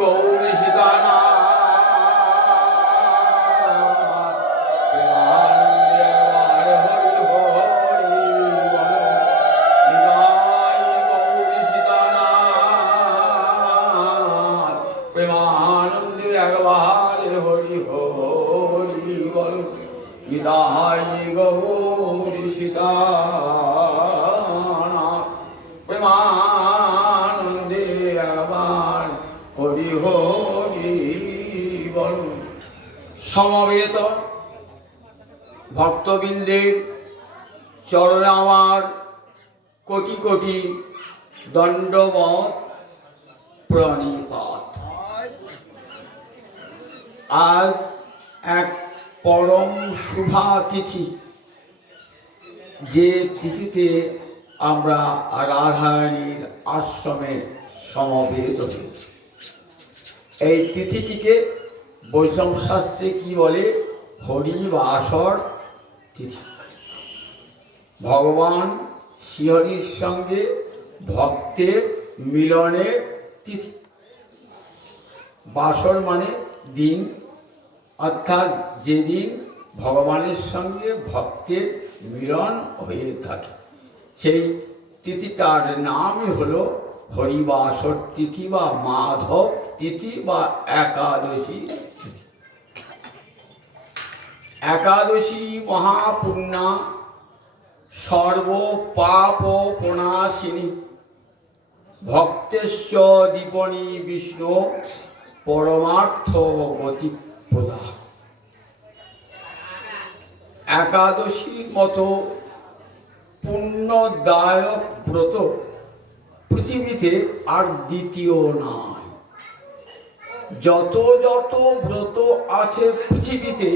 গৌরী সীতানা প্রেমানন্দে একবার হরি হরি বল নিতাই গৌরী সীতানা প্রেমানন্দে একবার হরি হরি বল। সমবেত ভক্তবৃন্দের চরণে আমার কোটি কোটি দণ্ডবত প্রণিপাত। আজ এক পরম শুভা তিথি, যে তিথিতে আমরা রাধারানীর আশ্রমে সমবেত হয়েছি। এই তিথিটিকে বৈষ্ণব শাস্ত্রে কি বলে? হরিবাসর তিথি। ভগবান শ্রীহরির সঙ্গে ভক্তের মিলনের তিথি। বাসর মানে দিন, অর্থাৎ যেদিন ভগবানের সঙ্গে ভক্তের মিলন হয়ে থাকে, সেই তিথিটার নামই হলো হরিবাসর তিথি বা মাধব তিথি বা একাদশী তিথি। একাদশী মহাপুণ্যা সর্ব পাপ প্রণাশিনী ভক্তেশ্ব দীপনী বিষ্ণু পরমার্থ গতি প্রদা। একাদশীর মতো পুণ্যদায়ক ব্রত পৃথিবীতে আর দ্বিতীয় নয়। যত যত ব্রত আছে পৃথিবীতে,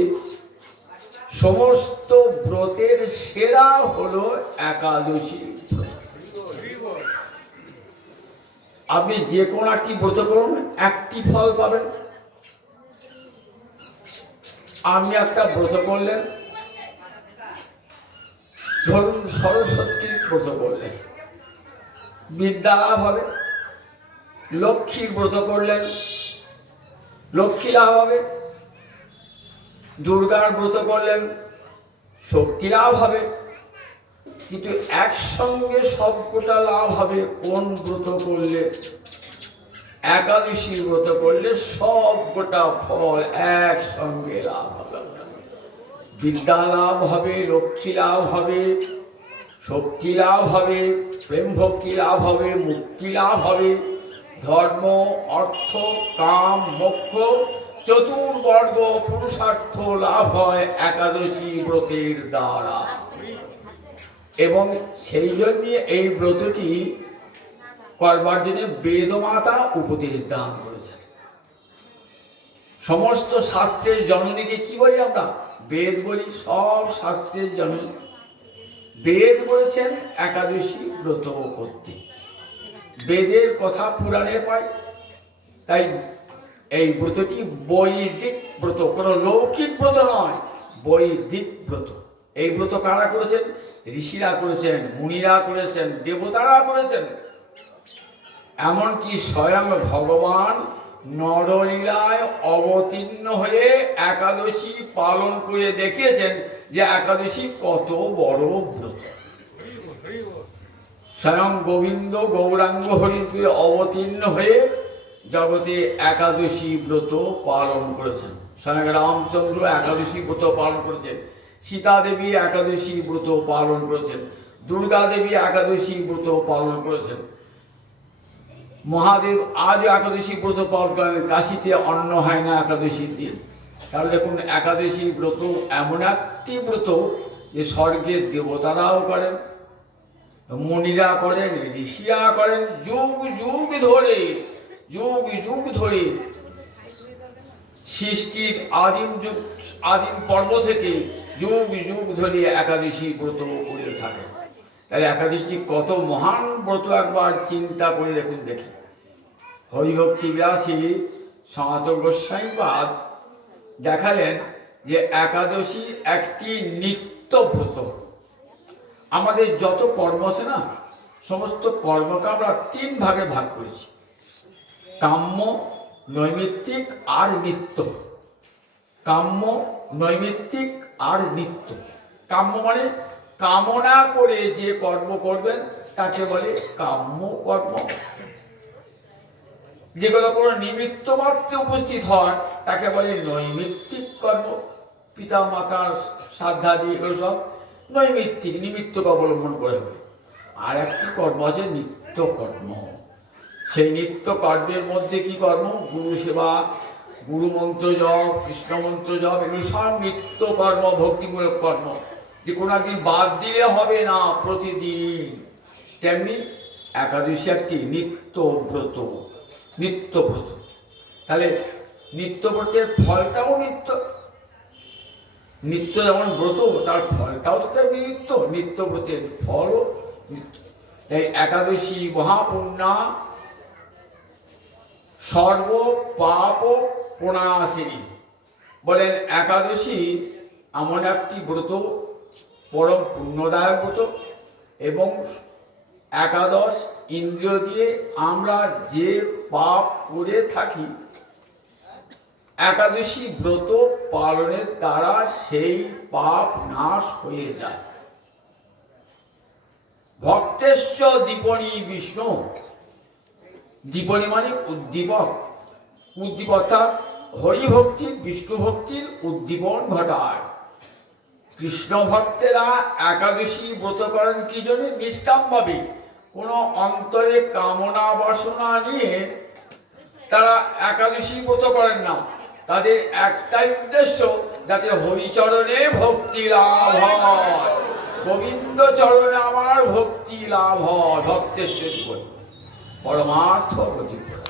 সমস্ত ব্রতের সেরা হলো একাদশী ব্রত। আপনি যে কোনো একটি ব্রত করুন, একটি ফল পাবেন। আপনি একটা ব্রত করলেন, ধরুন সরস্বতীর ব্রত করলেন, বিদ্যা লাভ হবে। লক্ষ্মীর ব্রত করলেন, লক্ষ্মী লাভ হবে। দুর্গার ব্রত করলেন, শক্তি লাভ হবে। কিন্তু একসঙ্গে সবকটা লাভ হবে কোন ব্রত করলে? একাদশীর ব্রত করলে সবকটা ফল একসঙ্গে লাভ হবে। বিদ্যা লাভ হবে, লক্ষ্মী লাভ হবে, শক্তি লাভ হবে, প্রেম ভক্তি লাভ হবে, মুক্তি লাভ হবে। ধর্ম, অর্থ, কাম, মোক্ষ চতুর্বর্গ পুরুষার্থ লাভ হয় একাদশী ব্রতের দ্বারা। এবং সেই জন্য এই ব্রতটি করবার জন্য বেদমাতা উপদেশ দান করেছেন। সমস্ত শাস্ত্রের জননীকে কি বলি আমরা? বেদ বলি। সব শাস্ত্রের জননী বেদ বলেছেন একাদশী ব্রত করতে। বেদের কথা পুরাণে পাই। তাই এই ব্রতটি বৈদিক ব্রত, কোনো লৌকিক ব্রত নয়, বৈদিক ব্রত। এই ব্রত কারা করেছেন? ঋষিরা করেছেন, মুনিরা করেছেন, দেবতারা করেছেন। এমনকি স্বয়ং ভগবান নরলীলায় অবতীর্ণ হয়ে একাদশী পালন করে দেখিয়েছেন যে একাদশী কত বড় ব্রত। স্বয়ং গোবিন্দ গৌরাঙ্গ হরিকে অবতীর্ণ হয়ে জগতে একাদশী ব্রত পালন করেছেন। স্বয়ং রামচন্দ্র একাদশী ব্রত পালন করেছেন, সীতা দেবী একাদশী ব্রত পালন করেছেন, দুর্গা দেবী একাদশী ব্রত পালন করেছেন। মহাদেব আজ একাদশী ব্রত পালন করেন। কাশীতে অন্ন হয় না একাদশীর দিন। তাহলে দেখুন, একাদশী ব্রত এমন একটি ব্রত যে স্বর্গের দেবতারাও করেন, মুনিরা করেন, ঋষিরা করেন। যুগ যুগ ধরে, যুগ যুগ ধরে সৃষ্টির আদিম পর্ব থেকে যুগ যুগ ধরে একাদশী ব্রত করে থাকে। তাহলে একাদশী কত মহান ব্রত একবার চিন্তা করে দেখুন। দেখি হরিভক্তি ব্যাসী সনাতন গোস্বামীপাদ দেখালেন যে একাদশী একটি নিত্য ব্রত। আমাদের যত কর্ম আছে না, সমস্ত কর্মকে আমরা তিন ভাগে ভাগ করেছি: কাম্য, নৈমিত্তিক আর নিত্য। কাম্য, নৈমিত্তিক আর নিত্য। কাম্য মানে কামনা করে যে কর্ম করবেন তাকে বলে কাম্য কর্ম। যেগুলো কোনো নিমিত্ত মাত্রে উপস্থিত হয় তাকে বলে নৈমিত্তিক কর্ম। পিতা মাতার শ্রাদ্ধাদি এগুলো সব নৈমিত্তিক, নিমিত্তকে অবলম্বন করে হবে। আর একটি কর্ম আছে নিত্য কর্ম। সেই নিত্য কর্মের মধ্যে কি কর্ম? গুরু সেবা, গুরু মন্ত্র জপ, কৃষ্ণ মন্ত্র জপ, এগুলো সব নিত্য কর্ম, ভক্তিমূলক কর্ম, যে কোনো একদিন বাদ দিলে হবে না, প্রতিদিন। তেমনি একাদশী একটি নিত্য ব্রত, নিত্য ব্রত। তাহলে নিত্য ব্রতের ফলটাও নিত্য। নিত্য যেমন ব্রত, তার ফলটাও তো তেমনি নিত্য। নিত্য ব্রতের ফলও নিত্য। এই একাদশী মহাপুণ্যা সর্ব পাপ প্রণাশিনী। বলেন একাদশী এমন একটি ব্রত, পরম পুণ্যদায়ক ব্রত, এবং একাদশ ইন্দ্রিয় দিয়ে আমরা যে পাপ করে থাকি, একাদশী ব্রত পালনের দ্বারা সেই পাপ নাশ হয়ে যায়। ভক্তেশ্ব দীপনী বিষ্ণু। দীপনী মানে উদ্দীপক। উদ্দীপক অর্থাৎ হরিভক্তির, বিষ্ণু ভক্তির উদ্দীপন ঘটায়। কৃষ্ণ ভক্তেরা একাদশী ব্রত করেন কি জন্য? নিষ্কামভাবে, কোনো অন্তরে কামনা বাসনা নিয়ে তারা একাদশী ব্রত করেন না। তাদের একটাই উদ্দেশ্য, যাতে হরিচরণে ভক্তি লাভ হয়, গোবিন্দ চরণে আমার ভক্তি লাভ হয়। ভক্তেশ্বর জীবন পরমার্থ গতি করে,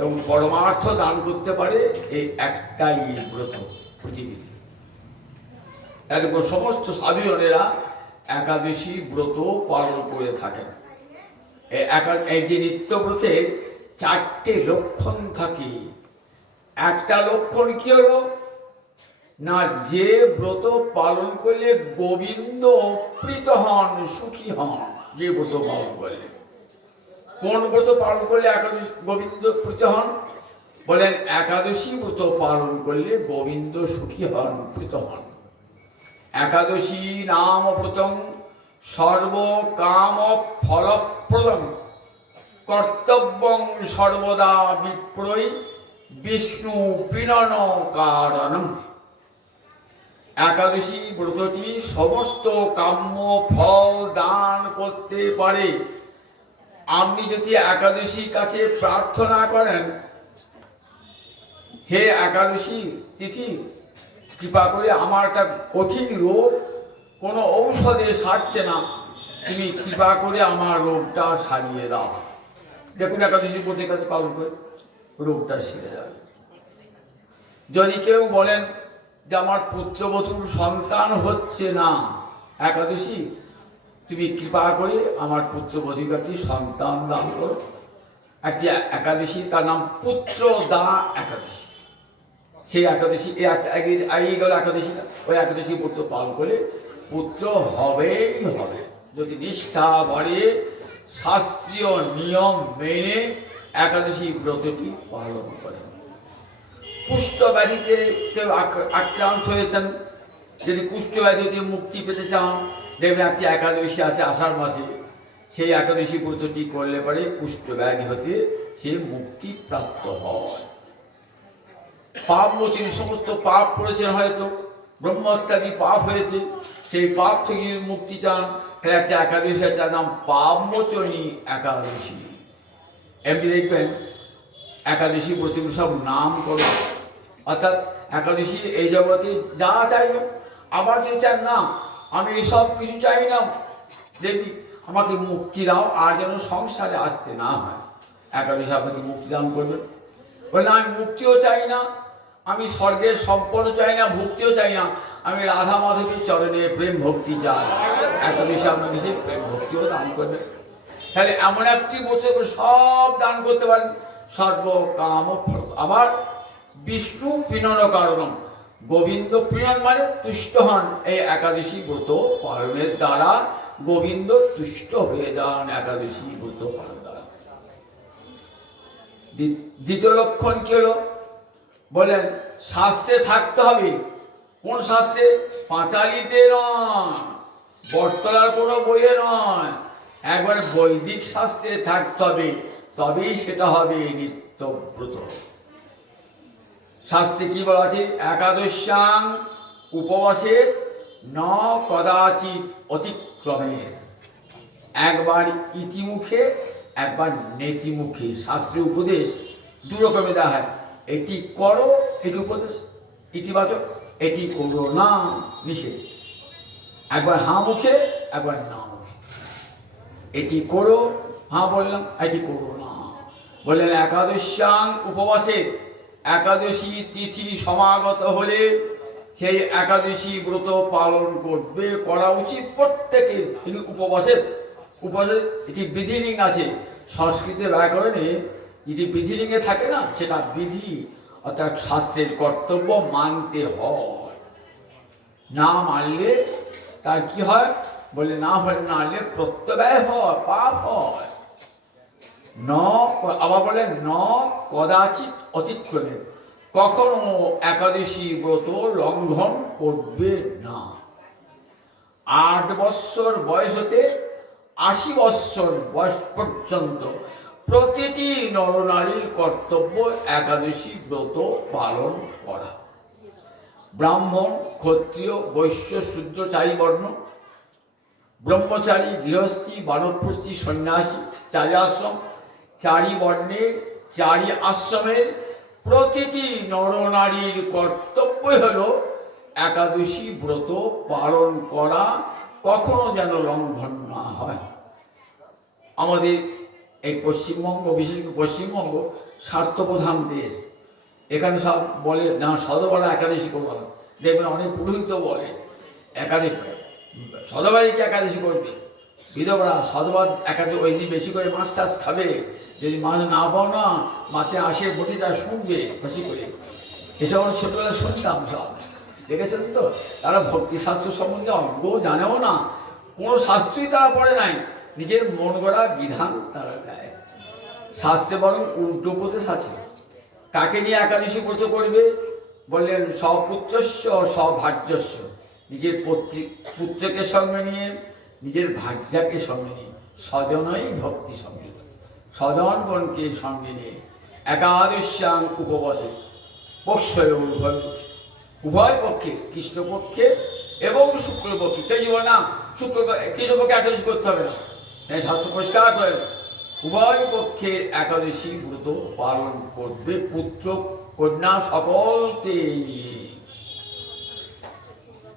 এবং পরমার্থ দান করতে পারে এই একটাই ব্রত পৃথিবীতে। একদম সমস্ত সাধুজনেরা একাদশী ব্রত পালন করে থাকেন। এই যে নিত্যব্রতের চারটে লক্ষণ থাকে। একটা লক্ষণ কি হলো না, যে ব্রত পালন করলে গোবিন্দ প্রীত হন, সুখী হন, যে ব্রত পালন করলে। কোন ব্রত পালন করলে একাদশী গোবিন্দ প্রীত হন? বলেন একাদশী ব্রত পালন করলে গোবিন্দ সুখী হন, প্রীত হন। একাদশী নাম ব্রতং সর্ব কাম ফলপ্রদং কর্তব্যং সর্বদা বিপ্রৈ বিষ্ণু পীড়ন কারণম। একাদশী ব্রতটি সমস্ত কাম্য ফল দান করতে পারে। আপনি যদি একাদশীর কাছে প্রার্থনা করেন, হে একাদশী তিথি, কৃপা করে আমার একটা কঠিন রোগ কোনো ঔষধে সারছে না, তুমি কৃপা করে আমার রোগটা সারিয়ে দাও। দেখুন একাদশী ব্রতের কাছে পালন করে রোগটা সেরে যাবে। যদি কেউ বলেন যে আমার পুত্রবধূর সন্তান হচ্ছে না, একাদশী তুমি কৃপা করে আমার পুত্রবধূর কাছে সন্তান দান করো। একটি একাদশী, তার নাম পুত্রদা একাদশী। সেই একাদশী এই গেল একাদশী, ওই একাদশী পুত্র পালন করে পুত্র হবেই হবে, যদি নিষ্ঠা ভরে শাস্ত্রীয় নিয়ম মেনে একাদশী ব্রতটি পালন করেন। কুষ্ঠ ব্যাধিতে কেউ আক্রান্ত হয়েছেন, যদি কুষ্ঠ ব্যাধিতে মুক্তি পেতে চান, দেখবেন একটি একাদশী আছে আষাঢ় মাসে, সেই একাদশী ব্রতটি করলে পরে কুষ্ঠ ব্যাধি হতে সে মুক্তি প্রাপ্ত হয়। পাপ মোচন, সমস্ত পাপ করেছেন, হয়তো ব্রহ্মহত্যাদি পাপ হয়েছে, সেই পাপ থেকে মুক্তি চান, তাহলে একটা একাদশী আছে, নাম পাপ মোচনী একাদশী। এমনি দেখবেন একাদশী ব্রতগুলো সব নাম করো, অর্থাৎ একাদশী এই জগতে যা চাইল। আবার যদি চান না আমি এসব কিছু চাই না, দেবী আমাকে মুক্তি দাও, আর যেন সংসারে আসতে না হয়, একাদশী আপনাকে মুক্তি দান করবে। বলে না আমি মুক্তিও চাই না, আমি স্বর্গের সম্পদ চাই না, ভক্তিও চাই না, আমি রাধা মাধবীর চরণে প্রেম ভক্তি চাই, একাদশী আপনাকে সেই প্রেম ভক্তিও দান করবে। তাহলে এমন একটি বসে সব দান করতে পারেন, সর্ব কাম ফল। আবার বিষ্ণু পীড়ন কারণম, গোবিন্দ পীড়ন মানে তুষ্ট হন। এই একাদশী ব্রত পালনের দ্বারা গোবিন্দ তুষ্ট হয়ে যান, একাদশী ব্রত পালন দ্বারা। দ্বিতীয় লক্ষণ কি হলো? বলেন শাস্ত্রে থাকতে হবে। কোন শাস্ত্রে? পাঁচালিতে নয়, বটতলার কোনো বইয়ে নয়, একবার বৈদিক শাস্ত্রে থাকতে হবে, তবেই সেটা হবে নিত্যব্রত। শাস্ত্রে কি বলা আছে? একাদশ্যাং উপবাসের ন কদাচিৎ অতিক্রমের। একবার ইতিমুখে, একবার নেতিমুখে। শাস্ত্রের উপদেশ দু রকমের দেওয়া হয়। এটি করো, এটি উপদেশ ইতিবাচক, এটি করো না নিষেধ। একবার হাঁ মুখে, একবার না মুখে। এটি করো, হাঁ বললাম, এটি করো না বললেন। একাদশ্যাং উপবাসের, একাদশী তিথি সমাগত হলে সেই একাদশী ব্রত পালন করবে, করা উচিত প্রত্যেকের। কিন্তু উপবাসের এটি বিধিলিঙ্গ আছে। সংস্কৃতের ব্যাকরণে যদি বিধিলিঙ্গে থাকে না, সেটা বিধি, অর্থাৎ শাস্ত্রের কর্তব্য মানতে হয়। না মানলে তার কি হয়? বলে না মানলে প্রত্যয় হয়, পাপ হয়। আবার বলে ন কদাচিৎ অতিক্রমে, কখনো একাদশী ব্রত লঙ্ঘন করবে না। 8 বৎসর বয়স হতে 80 বৎসর বয়স পর্যন্ত প্রতিটি নরনারীর কর্তব্য একাদশী ব্রত পালন করা। ব্রাহ্মণ, ক্ষত্রিয়, বৈশ্য, শূদ্র, 4 বর্ণ, ব্রহ্মচারী, গৃহস্থী, বানপ্রস্থী, সন্ন্যাসী, 4 আশ্রম, 4 বর্ণের 4 আশ্রমের প্রতিটি নরনারীর কর্তব্য হলো একাদশী ব্রত পালন করা, কখনো যেন লঙ্ঘন না হয়। আমাদের এই পশ্চিমবঙ্গ, বিশেষ করে পশ্চিমবঙ্গ স্বার্থপ্রধান দেশ। এখানে সব বলে না সদবারা একাদশী করবো। দেখবেন অনেক পুরোহিত বলে একাদশী, সদবাইকে একাদশী করবে, বিধবরা সদবার একাদশী ওই দিন বেশি করে মাছ টাছ খাবে। যদি মাছ না পাও না, মাছে আসে বটি যা শুনবে খুশি করে। এসব আমরা ছোটবেলায় শুনতাম সব, দেখেছেন তো? তারা ভক্তিশাস্ত্র সম্বন্ধে অজ্ঞ, জানেও না, কোনো শাস্ত্রই তারা পড়ে নাই, নিজের মন গড়া বিধান তারা দেয়। শাস্ত্রে বরং উল্টো উপদেশ আছে। কাকে নিয়ে একাদশী ব্রত করবে? বললেন স্বপুত্রস্য স্বভার্যস্য, নিজের পুত্রকে সঙ্গে নিয়ে, নিজের ভার্যাকে সঙ্গে নিয়ে, স্বজনই ভক্তি সঙ্গে, স্বজনগণকে সঙ্গে নিয়ে একাদশ্যাং উপবাসে পক্ষয় উভয় পক্ষে, কৃষ্ণপক্ষে এবং শুক্লপক্ষে। কেউ জীবন না কৃষ্ণপক্ষে একাদশী করতে হবে না, শাস্ত্র পরিষ্কার করেন। উভয় পক্ষের একাদশী ব্রত পালন করবে, পুত্র কন্যা সকলকে নিয়ে।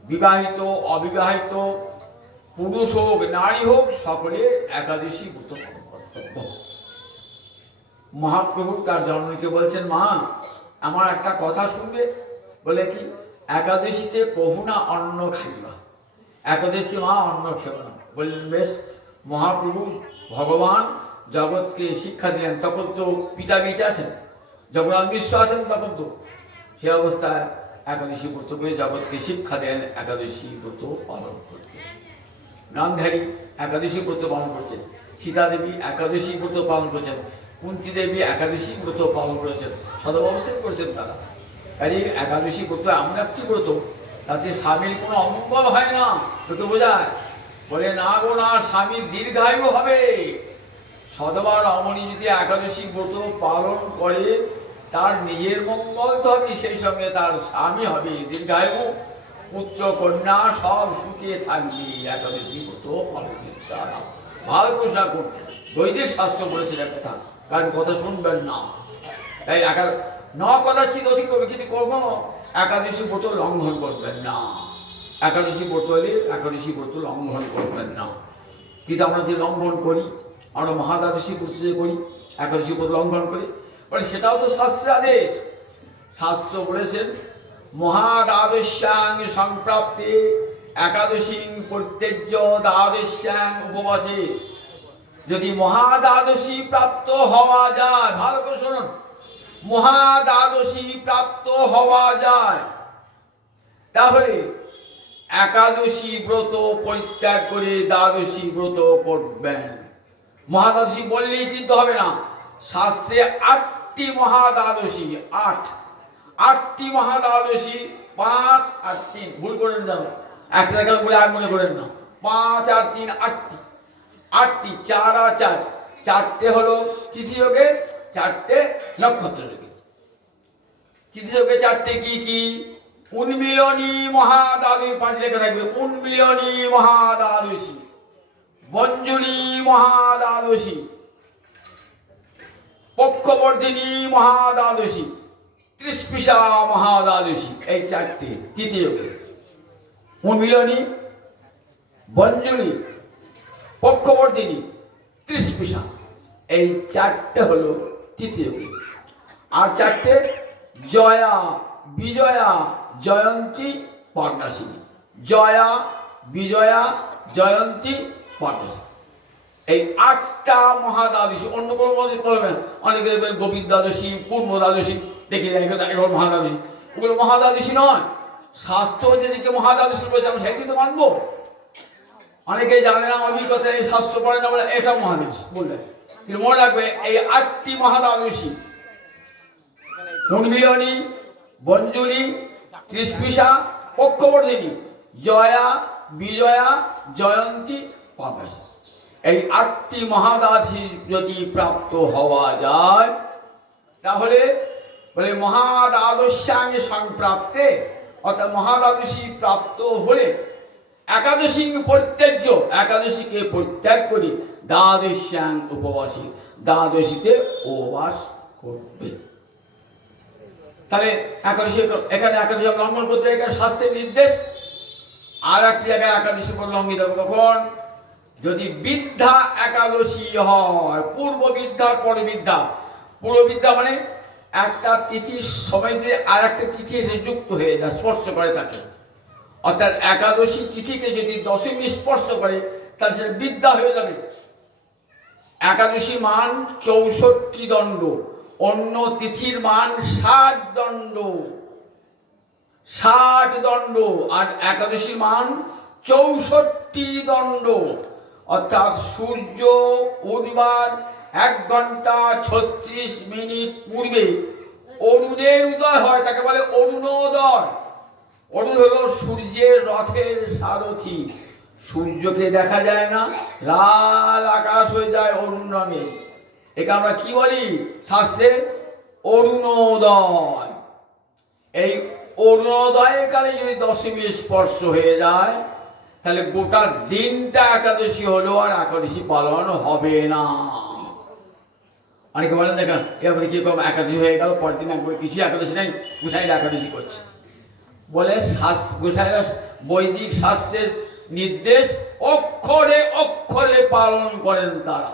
বিবাহিত অবিবাহিত, পুরুষ হোক নারী হোক, সকলের একাদশী ব্রত পালন কর্তব্য। মহাপ্রভু তার জননীকে বলছেন, মা আমার একটা কথা শুনবে? বলে কি? একাদশীতে কভু না অন্ন খাইবা। একাদশীতে মা অন্ন খেও না। বললেন বেশ। মহাপ্রভু ভগবান জগৎকে শিক্ষা দিলেন, তখন তো পিতা বেঁচে আছেন, জগন্নাথ মিশ্র আছেন তখন তো। সে অবস্থায় একাদশী ব্রত করে জগৎকে শিক্ষা দেন একাদশী ব্রত পালন করতে। গান্ধারী একাদশী ব্রত পালন করছেন, সীতা দেবী একাদশী ব্রত পালন করছেন, কুন্তী দেবী একাদশী ব্রত পালন করেছেন, সদবাবস্থায় করেছেন তারা। কাজে একাদশী ব্রত এমন একটি ব্রত, তাতে স্বামীর কোনো অমঙ্গল হয় না। তোকে বোঝায়, বলে না গো না, স্বামী দীর্ঘায়ু হবে। সদবা রমণী যদি একাদশী ব্রত পালন করে, তার নিজের মঙ্গল তো হবে, সেই সঙ্গে তার স্বামী হবে দীর্ঘায়ু, পুত্র কন্যা সব সুখে থাকবে একাদশী ব্রত পালনের দ্বারা। ভালো প্রশ্ন করবে, বৈদিক শাস্ত্র বলেছে কথা, কারণ কথা শুনবেন না। এই ন কদাচিৎ অতিক্রমে, কিন্তু কখনো একাদশী ব্রত লঙ্ঘন করবেন না। একাদশী ব্রত হলে একাদশী ব্রত লঙ্ঘন করবেন না। কিন্তু আমরা যে লঙ্ঘন করি, আমরা মহাদ্বাদশী ব্রত যে করি, একাদশী ব্রত লঙ্ঘন করি, বলে সেটাও তো শাস্ত্রে আদেশ। শাস্ত্র বলেছেন মহাদ্বাদশ্যাং সংপ্রাপ্তে একাদশী পরিত্যজ্য দ্বাদশ্যাং উপবাসে। যদি মহাদ্বাদশী প্রাপ্ত হওয়া যায়, ভালো করে শুনুন, মহাদ্বাদশী প্রাপ্ত হওয়া যায়, তাহলে একাদশী ব্রত পরিত্যাগ করে দ্বাদশী ব্রত করবেন। মহাদ্বাদশী বললেই কিন্তু হবে না, শাস্ত্রে আটটি মহাদ্বাদশী, আটটি মহাদ্বাদশী, 5 আর 3, ভুল করেন জানো, একটা জায়গায় বলে আর মনে করেন না, 5 আর 3 আটটি, 4 আর 4, 4টে হলো তিথি যোগে, 4টে নক্ষত্র যোগে। তিথি যোগে 4টে কি কি? উন্মিলনী মহাদ্বাদশী, 5 লেখা থাকবে, উন্মিলনী মহাদ্বাদশী, বঞ্জুলী মহাদ্বাদশী, পক্ষবর্ধিনী মহাদ্বাদশী, ত্রিস্পিষা মহাদ্বাদশী। এই 4টে তিথি যোগে। উন্মিলনী, বঞ্জুলী, পক্ষবর্ধিনী, ত্রিস্পিষা, এই 4টে হলো তিথি যোগে। আর 4টে জয়া, বিজয়া, জয়ন্তী, পর্ণাসিনী। জয়া, বিজয়া, জয়ন্তী, পর্ণাসিনী, এই 8টা মহাদ্বাদশী। অন্য কোনো মধ্যে বলবেন, অনেকে দেখবেন গোবিন্দ দ্বাদশী, পূর্ণ দ্বাদশী, দেখে এবার মহাদ্বাদশী, ওগুলো মহাদ্বাদশী নয়। শাস্ত্র যেদিকে মহাদ্বাদশী বলছে আমরা সেটি তো মানবো। অনেকেই জানে না, অভিজ্ঞতায় শাস্ত্র পড়ে না বলে এটা মহাদ্বাদশী বললেন, কিন্তু মনে রাখবে এই 8টি মহাদ্বাদশী, উন্মিলনী, বঞ্জুলী, ত্রিস্পিষা, পক্ষবর্ধিনী, জয়া, বিজয়া, জয়ন্তী, পর্ণাসিনী, এই 8টি মহাদ্বাদশী যদি প্রাপ্ত হওয়া যায় তাহলে বলে মহাদ্বাদশ্যাং সংপ্রাপ্তে, অর্থাৎ মহাদ্বাদশী প্রাপ্ত হলে একাদশী পরিত্যাজ্য, একাদশীকে পরিত্যাগ করি দ্বাদশ্যাং উপবাসী, দ্বাদশীতে উপবাস করবে। তাহলে একাদশী, এখানে একাদশী লঙ্ঘন করতে এখানে শাস্ত্রের নির্দেশ। আর একটি জায়গায় একাদশী লঙ্ঘিত হবে কখন? যদি বিদ্যা একাদশী হয়, পূর্ব বিদ্যার পরে বিদ্যা। পূর্ব বিদ্যা মানে একটা তিথির সময় যে আর একটা তিথি এসে যুক্ত হয়ে যায়, স্পর্শ করে থাকে। অর্থাৎ একাদশী তিথিকে যদি দশমী স্পর্শ করে তাহলে সেটা বিদ্যা হয়ে যাবে। একাদশী মান 64 দণ্ড, অন্য তিথির মান 60 দণ্ড, 60 দণ্ড, আর একাদশীর মান 64 দণ্ড। অর্থাৎ সূর্য উঠবার 1 ঘন্টা 36 মিনিট পূর্বে অরুণের উদয় হয়, তাকে বলে অরুণোদয়। অরুণ হলো সূর্যের রথের সারথি। সূর্যকে দেখা যায় না, লাল আকাশ হয়ে যায় অরুণ রঙে, একে আমরা কি বলি শাস্ত্রে? অরুণোদয়। এই অরুণোদয়ের কালে যদি দশমী স্পর্শ হয়ে যায় তাহলে গোটা দিনটা একাদশী হলো, আর একাদশী পালন হবে না। অনেকে বলেন দেখেন এরপরে কি করবো, একাদশী হয়ে গেল, পরের দিন একবার কিছু একাদশী নেই, গোসাইরা একাদশী করছে বলে। গোসাইরা বৈদিক শাস্ত্রের নির্দেশ অক্ষরে অক্ষরে পালন করেন। তারা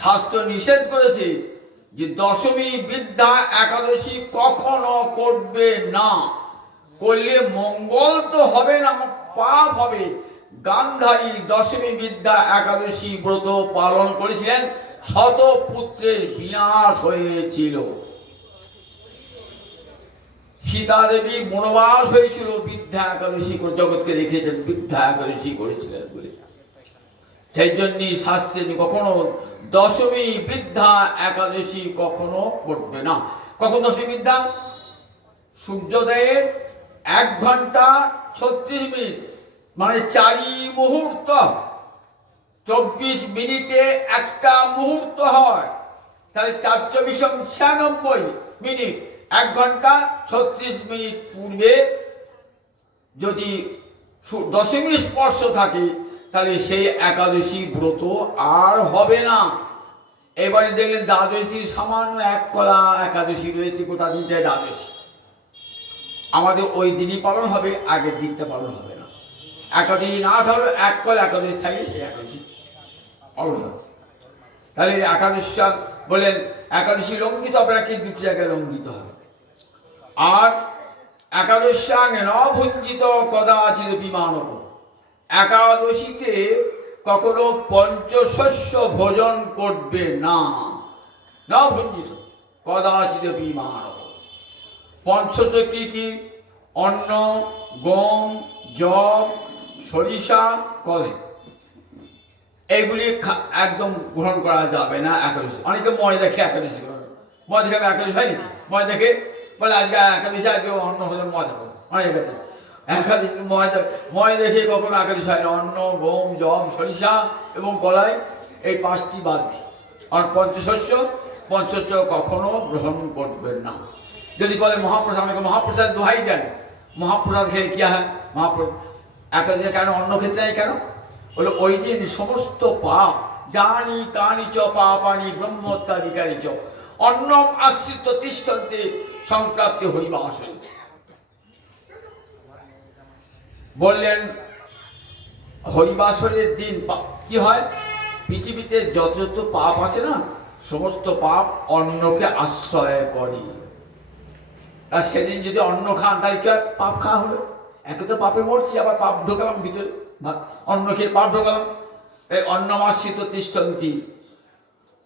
শাস্ত্র নিষেধ করেছে যে দশমী বিদ্যা একাদশী কখনো করবে না, করলে মঙ্গল তো হবে না, পাপ হবে। গান্ধারী দশমী বিদ্যা একাদশী ব্রত পালন করেছিলেন, শত পুত্রের বিনাশ হয়েছিল। সীতা দেবী বনবাস হয়েছিল বিদ্যা একাদশী করে, জগৎকে রেখেছেন বিদ্যা একাদশী করেছিলেন বলে। সেই জন্যই শাস্ত্রে কখনো দশমী বিদ্যা একাদশী কখনো করবে না। কখন দশমী বিদ্যা? সূর্যোদয়ের 1 ঘন্টা 36 মিনিট, মানে 4 মুহূর্ত, 24 মিনিটে একটা মুহূর্ত হয়, তাহলে 4 × 24 = 96 মিনিট। 1 ঘন্টা 36 মিনিট পূর্বে যদি দশমী স্পর্শ থাকে তাহলে সেই একাদশী ব্রত আর হবে না। এবারে দেখলেন দ্বাদশী সামান্য 1 কলা একাদশী রয়েছে, গোটা দিনটায় দ্বাদশী, আমাদের ওই দিনই পালন হবে, আগের দিনটা পালন হবে না। একাদশী না থাকলে 1 কলা একাদশী থাকলে সেই একাদশী পালন হবে। তাহলে একাদশী বলেন একাদশী লঙ্ঘিত হবে না, কিন্তু 2 জায়গায় লঙ্ঘিত হবে। আর একাদশ্যাং ন ভুঞ্জিত কদাচিৎ বিমানব, একাদশীতে কখনো পঞ্চশস্য ভোজন করবে না। না ভুঞ্জিত কদাচিৎ বিমানব। পঞ্চশস্য কি কি? অন্ন, গম, যব, সরিষা, কলে, এগুলি একদম গ্রহণ করা যাবে না একাদশী। অনেকে ময়দা খেয়ে একাদশী করে, মদ খাবে একাদশী হয় নাকি? মদ দেখে বলে আজকে একাদশী, আজকে অন্ন হলে মদ হবে, হয়ে গেছে একাদশী। মদ দেখে কখনো একাদশী হয় না। অন্ন, গম, জব, সরিষা এবং কলাই, এই 5টি বাদ দিয়ে। আর পঞ্চশস্য কখনো গ্রহণ করবেন না। যদি বলে মহাপ্রসাদ, আমাকে মহাপ্রসাদ দোহাই দেন, মহাপ্রসাদ খেয়ে কি হয়? মহাপ্রসাদ একাদশী কেন অন্ন খেতে নেই কেন? বলে ওই দিন সমস্ত পাপ, জানি কানি চ পাপানি ব্রহ্মত্যাধিকারী চ অন্নম আশ্রিত তিষ্ঠন্তে সংক্রান্তি হরিবাসন। বললেন হরিবাসরের দিন কি হয়? পৃথিবীতে যত যত পাপ আছে না, সমস্ত পাপ অন্নকে আশ্রয় করে। আর সেদিন যদি অন্ন খান তাহলে কি হয়? পাপ খাওয়া হবে। একে তো পাপে মরছি, আবার পাপ ঢোকালাম ভিতরে, অন্ন খেয়ে পাপ ঢোকালাম। এই অন্নমাশ্রিত তিষ্ঠন্তি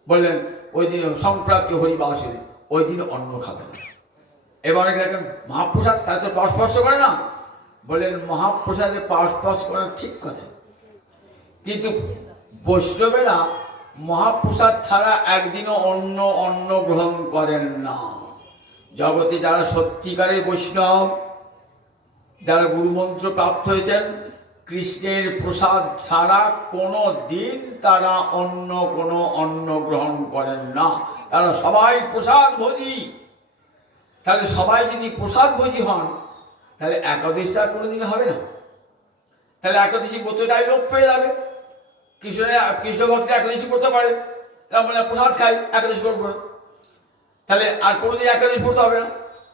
বললেন ওই দিন সংক্রান্তি হরিবাসরে, ওই দিন অন্ন খাবেন। এবারে দেখেন মহাপ্রসাদ, তাই তো স্পর্শ করে না। বললেন মহাপ্রসাদে স্পর্শ করার ঠিক কথা, কিন্তু বৈষ্ণবেরা মহাপ্রসাদ ছাড়া একদিনও অন্ন গ্রহণ করেন না। জগতে যারা সত্যিকারের বৈষ্ণব, যারা গুরুমন্ত্র প্রাপ্ত হয়েছেন, কৃষ্ণের প্রসাদ ছাড়া কোনো দিন তারা অন্য গ্রহণ করেন না। তারা সবাই প্রসাদ ভোজী। তাহলে সবাই যদি প্রসাদ ভোজী হন, তাহলে একাদশীটা কোনোদিন হবে না। তাহলে একাদশী ব্রতটাই লোপ পেয়ে যাবে। কৃষ্ণ ভক্তি একাদশী করতে পারে, মানে প্রসাদ খাই, একাদশী করবো না, তাহলে আর কোনোদিন একাদশী পড়তে হবে না।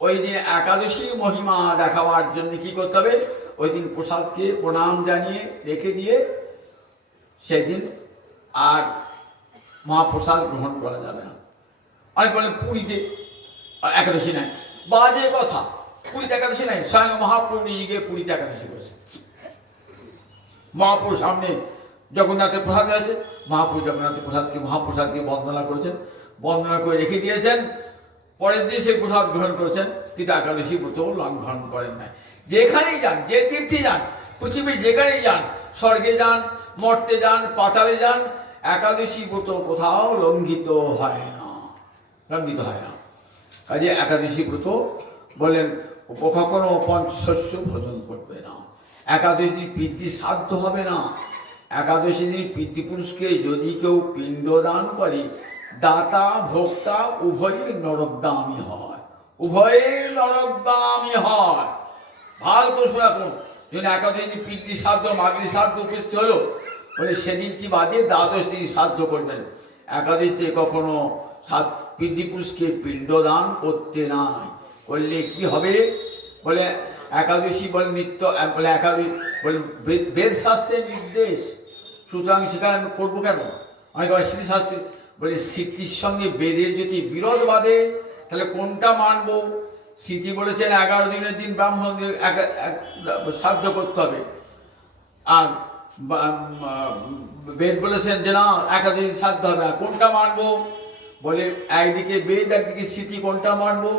ওই দিন একাদশীর মহিমা দেখাবার জন্য কি করতে হবে? ওই দিন প্রসাদকে প্রণাম জানিয়ে রেখে দিয়ে সেদিন আর মহাপ্রসাদ গ্রহণ করা যাবে না। অনেক বলেন পুরীতে একাদশী নাই, বাজে কথা। পুরীতে একাদশী নাই, স্বয়ং মহাপ্রভু নিজে গিয়ে পুরীতে একাদশী করেছে। মহাপ্রভুর সামনে জগন্নাথের প্রসাদ হয়েছে, মহাপ্রভু জগন্নাথের মহাপ্রসাদকে বন্দনা করেছেন, বন্দনা করে রেখে দিয়েছেন। পরের দিন সেই প্রসাদ গ্রহণ করেছেন, কিন্তু একাদশী ব্রত লঙ্ঘন করেন নাই। যেখানেই যান, যে তীর্থে যান, পৃথিবীর যেখানেই যান, স্বর্গে যান, মর্তে যান, পাতালে যান, একাদশী ব্রত কোথাও লঙ্ঘিত হয় না, লঙ্ঘিত হয় না। কাজে একাদশী ব্রত বলেন কখনো পঞ্চশস্য ভোজন করবে না। একাদশী দিন পিতৃ শ্রাদ্ধ হবে না। একাদশী দিন পিতৃপুরুষকে যদি কেউ পিণ্ডদান করে, দাতা ভোক্তা উভয়ই নরকগামী হয়, উভয়ই নরকগামী হয়। ভালো করে শোনা কোন যেন একাদশী দিন পিতৃ শ্রাদ্ধ, মাতৃ শ্রাদ্ধ উপস্থিত হলো, বলে সেদিন কি বাদে দ্বাদশ দিন শ্রাদ্ধ করবেন। একাদশীতে কখনো পিতৃপুরুষকে পিণ্ডদান করতে নাই। করলে কি হবে? বলে একাদশী বলে নিত্য, বলে একাদশী বলে বেদ শাস্ত্রের নির্দেশ, সুতরাং সেখানে আমি করবো কেন? অনেক স্মৃতিশাস্ত্রে বলে স্মৃতির সঙ্গে বেদের যদি বিরোধ বাঁধে, তাহলে কোনটা মানবো? স্মৃতি বলেছেন 11 দিনের দিন ব্রাহ্মণ শ্রাদ্ধ করতে হবে, আর বেদ বলেছেন যে না একাদশী শ্রাদ্ধ হবে। আর কোনটা মানবো? বলে একদিকে বেদ, একদিকে স্মৃতি, কোনটা মানবো?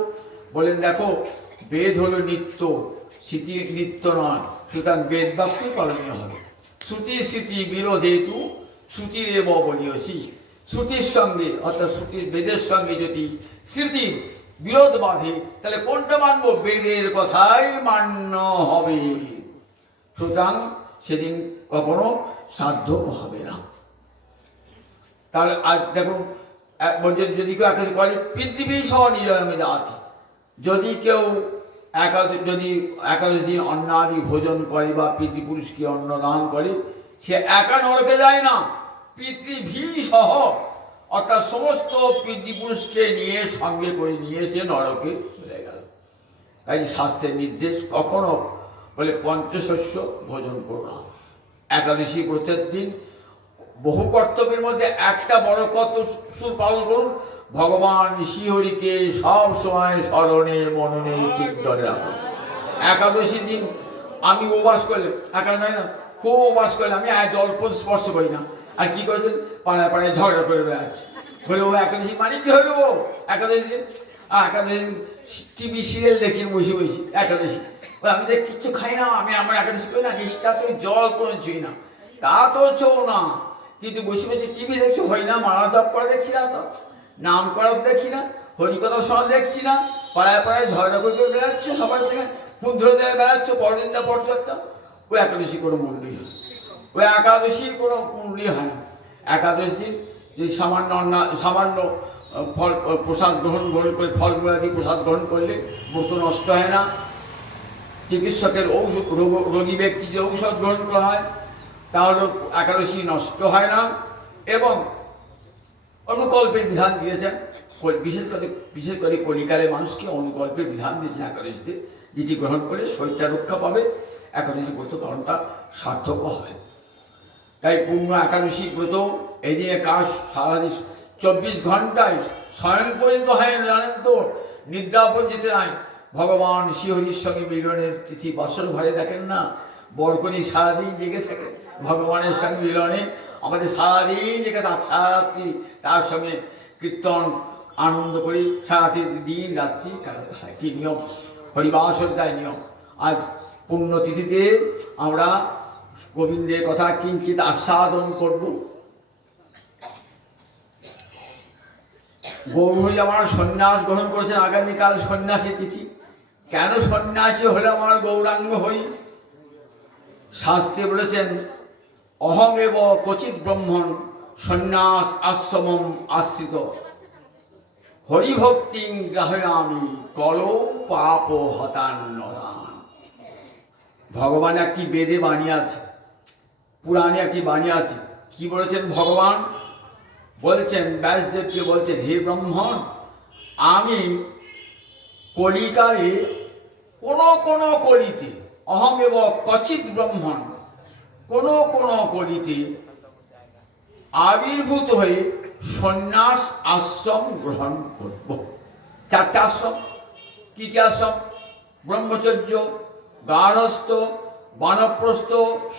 বলেন দেখো বেদ হলো নিত্য, স্মৃতি নিত্য নয়, সুতরাং বেদ বাক্যই পালনীয় হবে। শ্রুতি স্মৃতি বিরোধেতু শ্রুতিরেব বলিয়সি। শ্রুতির সঙ্গে অর্থাৎ শ্রুতির বেদের সঙ্গে যদি স্মৃতির বিরোধ বাঁধে, তাহলে কোনটা মানবো? বেদের কথাই মান্য হবে। সুতরাং সেদিন কখনো শ্রাদ্ধ হবে না। তাহলে আজ দেখুন বলছেন যদি কেউ একাদশী করে পৃথিবী সহ নিরমে জাত, যদি কেউ যদি একাদশী দিন অন্নাদি ভোজন করে বা পিতৃপুরুষকে অন্ন দান করে, সে একা নরকে যায় না, পৃথিবী সহ অর্থাৎ সমস্ত পিতৃপুরুষকে নিয়ে সঙ্গে করে নিয়ে সে নরকে চলে গেল। তাই শাস্ত্রের নির্দেশ কখনো বলে পঞ্চশস্য ভোজন করো না। একাদশী ব্রতের দিন বহু কর্তব্যের মধ্যে একটা বড় কর্তব্য পালন করুন, ভগবান শ্রীহরিকে সব সময় স্মরণে মননে চিন্তনে রাখুন। একাদশী দিন আমি উপবাস করলে, একা নয় না, খুব উপবাস করলে আমি জল স্পর্শ করি না। আর কি করেছেন? পাড়ায় পাড়ায় ঝগড়া করে বেড়াচ্ছে, বলে ও একাদশী মানে কি হয়ে দেবো? একাদশী দিন একাদশী দিন টিভি সিরিয়াল দেখছি বসে বসে, একাদশী আমি যে কিচ্ছু খাই না, আমি আমার একাদশী করি না, নিষ্ঠা তো জল কোনো ছুঁই না, তা তো ছৌ না, কিন্তু বসে বসে টিভি দেখছি, হয় না মারা জপ করে দেখছি না, তো নাম করার দেখছি না, হরিকথা শোনা দেখছি না, পাড়ায় পাড়ায় ঝগড়া করে বেড়াচ্ছে, সবার সঙ্গে ক্ষুদ্র দেয় বেড়াচ্ছে, পরদিনটা পরচর্চা। ওই একাদশী কোনো মূল্যই হয়, ওই একাদশীর কোনো মূল্যই হয় না। একাদশী যে সামান্য ফল প্রসাদ গ্রহণ করে ফলমূলাদি প্রসাদ গ্রহণ করলে ব্রত নষ্ট হয় না। চিকিৎসকের ঔষধ, রোগী ব্যক্তি যে ঔষধ গ্রহণ করা হয় তাহলে একাদশী নষ্ট হয় না। এবং অনুকল্পের বিধান দিয়েছেন, বিশেষ করে কলিকালে মানুষকে অনুকল্পের বিধান দিয়েছেন একাদশীতে, যেটি গ্রহণ করলে শরীরটা রক্ষা পাবে, একাদশী ব্রত পালনটা সার্থক হবে। তাই পূর্ণ একাদশী ব্রত এই দিনে কাজ সারাদিন 24 ঘন্টায় স্বয়ং পর্যন্ত হয়, জানেন তো, নিদ্রা যেতে নাই। ভগবান শ্রীহরির সঙ্গে মিলনের তিথি বছর ঘরে দেখেন না, বরকনি সারাদিন জেগে থাকে ভগবানের সঙ্গে মিলনে। আমাদের সারাদিন জেগে সারারাত্রি তার সঙ্গে কীর্তন আনন্দ করি, সারাটি দিন রাত্রি কাটাতে হয়। কি নিয়ম, হরিবাসর তাই নিয়ম। আজ পুণ্যতিথিতে আমরা গোবিন্দের কথা কিঞ্চিত আস্বাদন করব। গৌরী আমার সন্ন্যাস গ্রহণ করেছেন, আগামীকাল সন্ন্যাসী তিথি। কেন সন্ন্যাসী হলে আমার গৌরাঙ্গ হই? শাস্ত্রে বলেছেন, অহমেব ক্বচিৎ ব্রহ্মণ সন্ন্যাস আশ্রমম আশ্রিত হরিভক্তিং গ্রাহয়ামি কলো পাপ হতান্নরান। ভগবান একটি বেদে বাণী আছে, পুরাণে একটি বাণী আছে। কি বলেছেন ভগবান? বলছেন, ব্যাসদেবকে বলছেন, হে ব্রহ্মণ, আমি কলিকালে কোন কলিতে, অহমেব ক্বচিৎ ব্রহ্মণ, কোন কলিতে আবির্ভূত হয়ে সন্ন্যাস আশ্রম গ্রহণ করব। 4টে আশ্রম। কি কি আশ্রম? ব্রহ্মচর্য, গার্হস্থ্য, বানপ্রস্থ,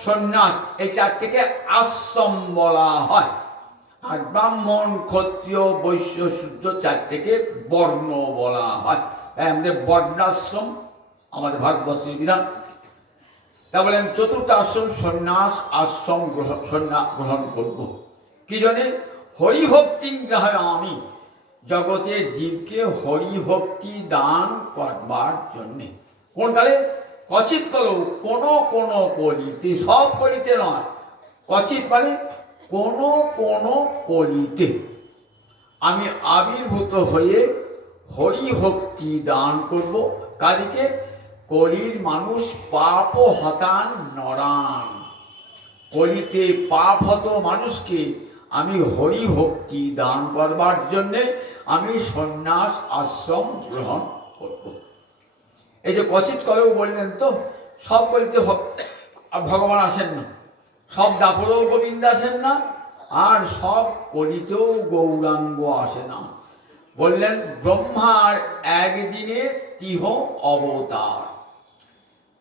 সন্ন্যাস। এই 4টেকে আশ্রম বলা হয়। আর ব্রাহ্মণ, ক্ষত্রিয়, বৈশ্য, শূদ্র 4টেকে বর্ণ বলা হয়। তাই আমাদের বর্ণাশ্রম আমাদের ভারতবর্ষের বিধান। তা বলেন 4টা আশ্রম সন্ন্যাস আশ্রম গ্রহণ করব। কি জন্যে? হরিভক্তি গ্রাহয় আমি, জগতে জীবকে হরিভক্তি দান করবার জন্যে। কোন কালে? ক্বচিৎ কলো, কোন কলিতে, সব কলিতে নয়। ক্বচিৎ মানে কোন কলিতে আমি আবির্ভূত হয়ে হরিভক্তি দান করব। কাদিকে? কলির মানুষ পাপ হতান নরান। কলিতে পাপ হত মানুষকে আমি হরিভক্তি দান করবার জন্যে আমি সন্ন্যাস আশ্রম গ্রহণ করব। এই যে ক্বচিৎ কলেও বললেন, তো সব কলিতে ভগবান আসেন না, সব দাপরেও গোবিন্দ আসেন না, আর সব কলিতেও গৌরাঙ্গ আসে না। বললেন ব্রহ্মার একদিনে 3 অবতার।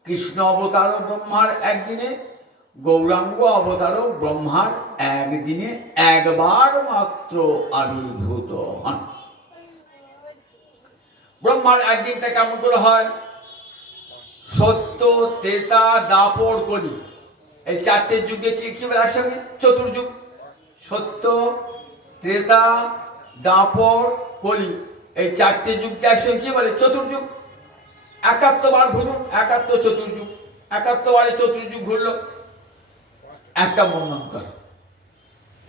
কৃষ্ণ অবতারও ব্রহ্মার একদিনে, গৌরাঙ্গ অবতারও ব্রহ্মার একদিনে একবার মাত্র আবির্ভূত হন। ব্রহ্মার একদিনটা কেমন করে হয়? সত্য, ত্রেতা, দাপর, কলি, এই 4টে যুগে কি বলে একসঙ্গে? চতুর্যুগ। সত্য, ত্রেতা, দাপর, কলি, এই 4টে যুগকে একসঙ্গে কি বলে? চতুর্যুগ। 71 বার ঘুরুন, 71 চতুর্যুগ, 71 বারে চতুর্যুগ ঘুরল, একটা মন্বন্তর।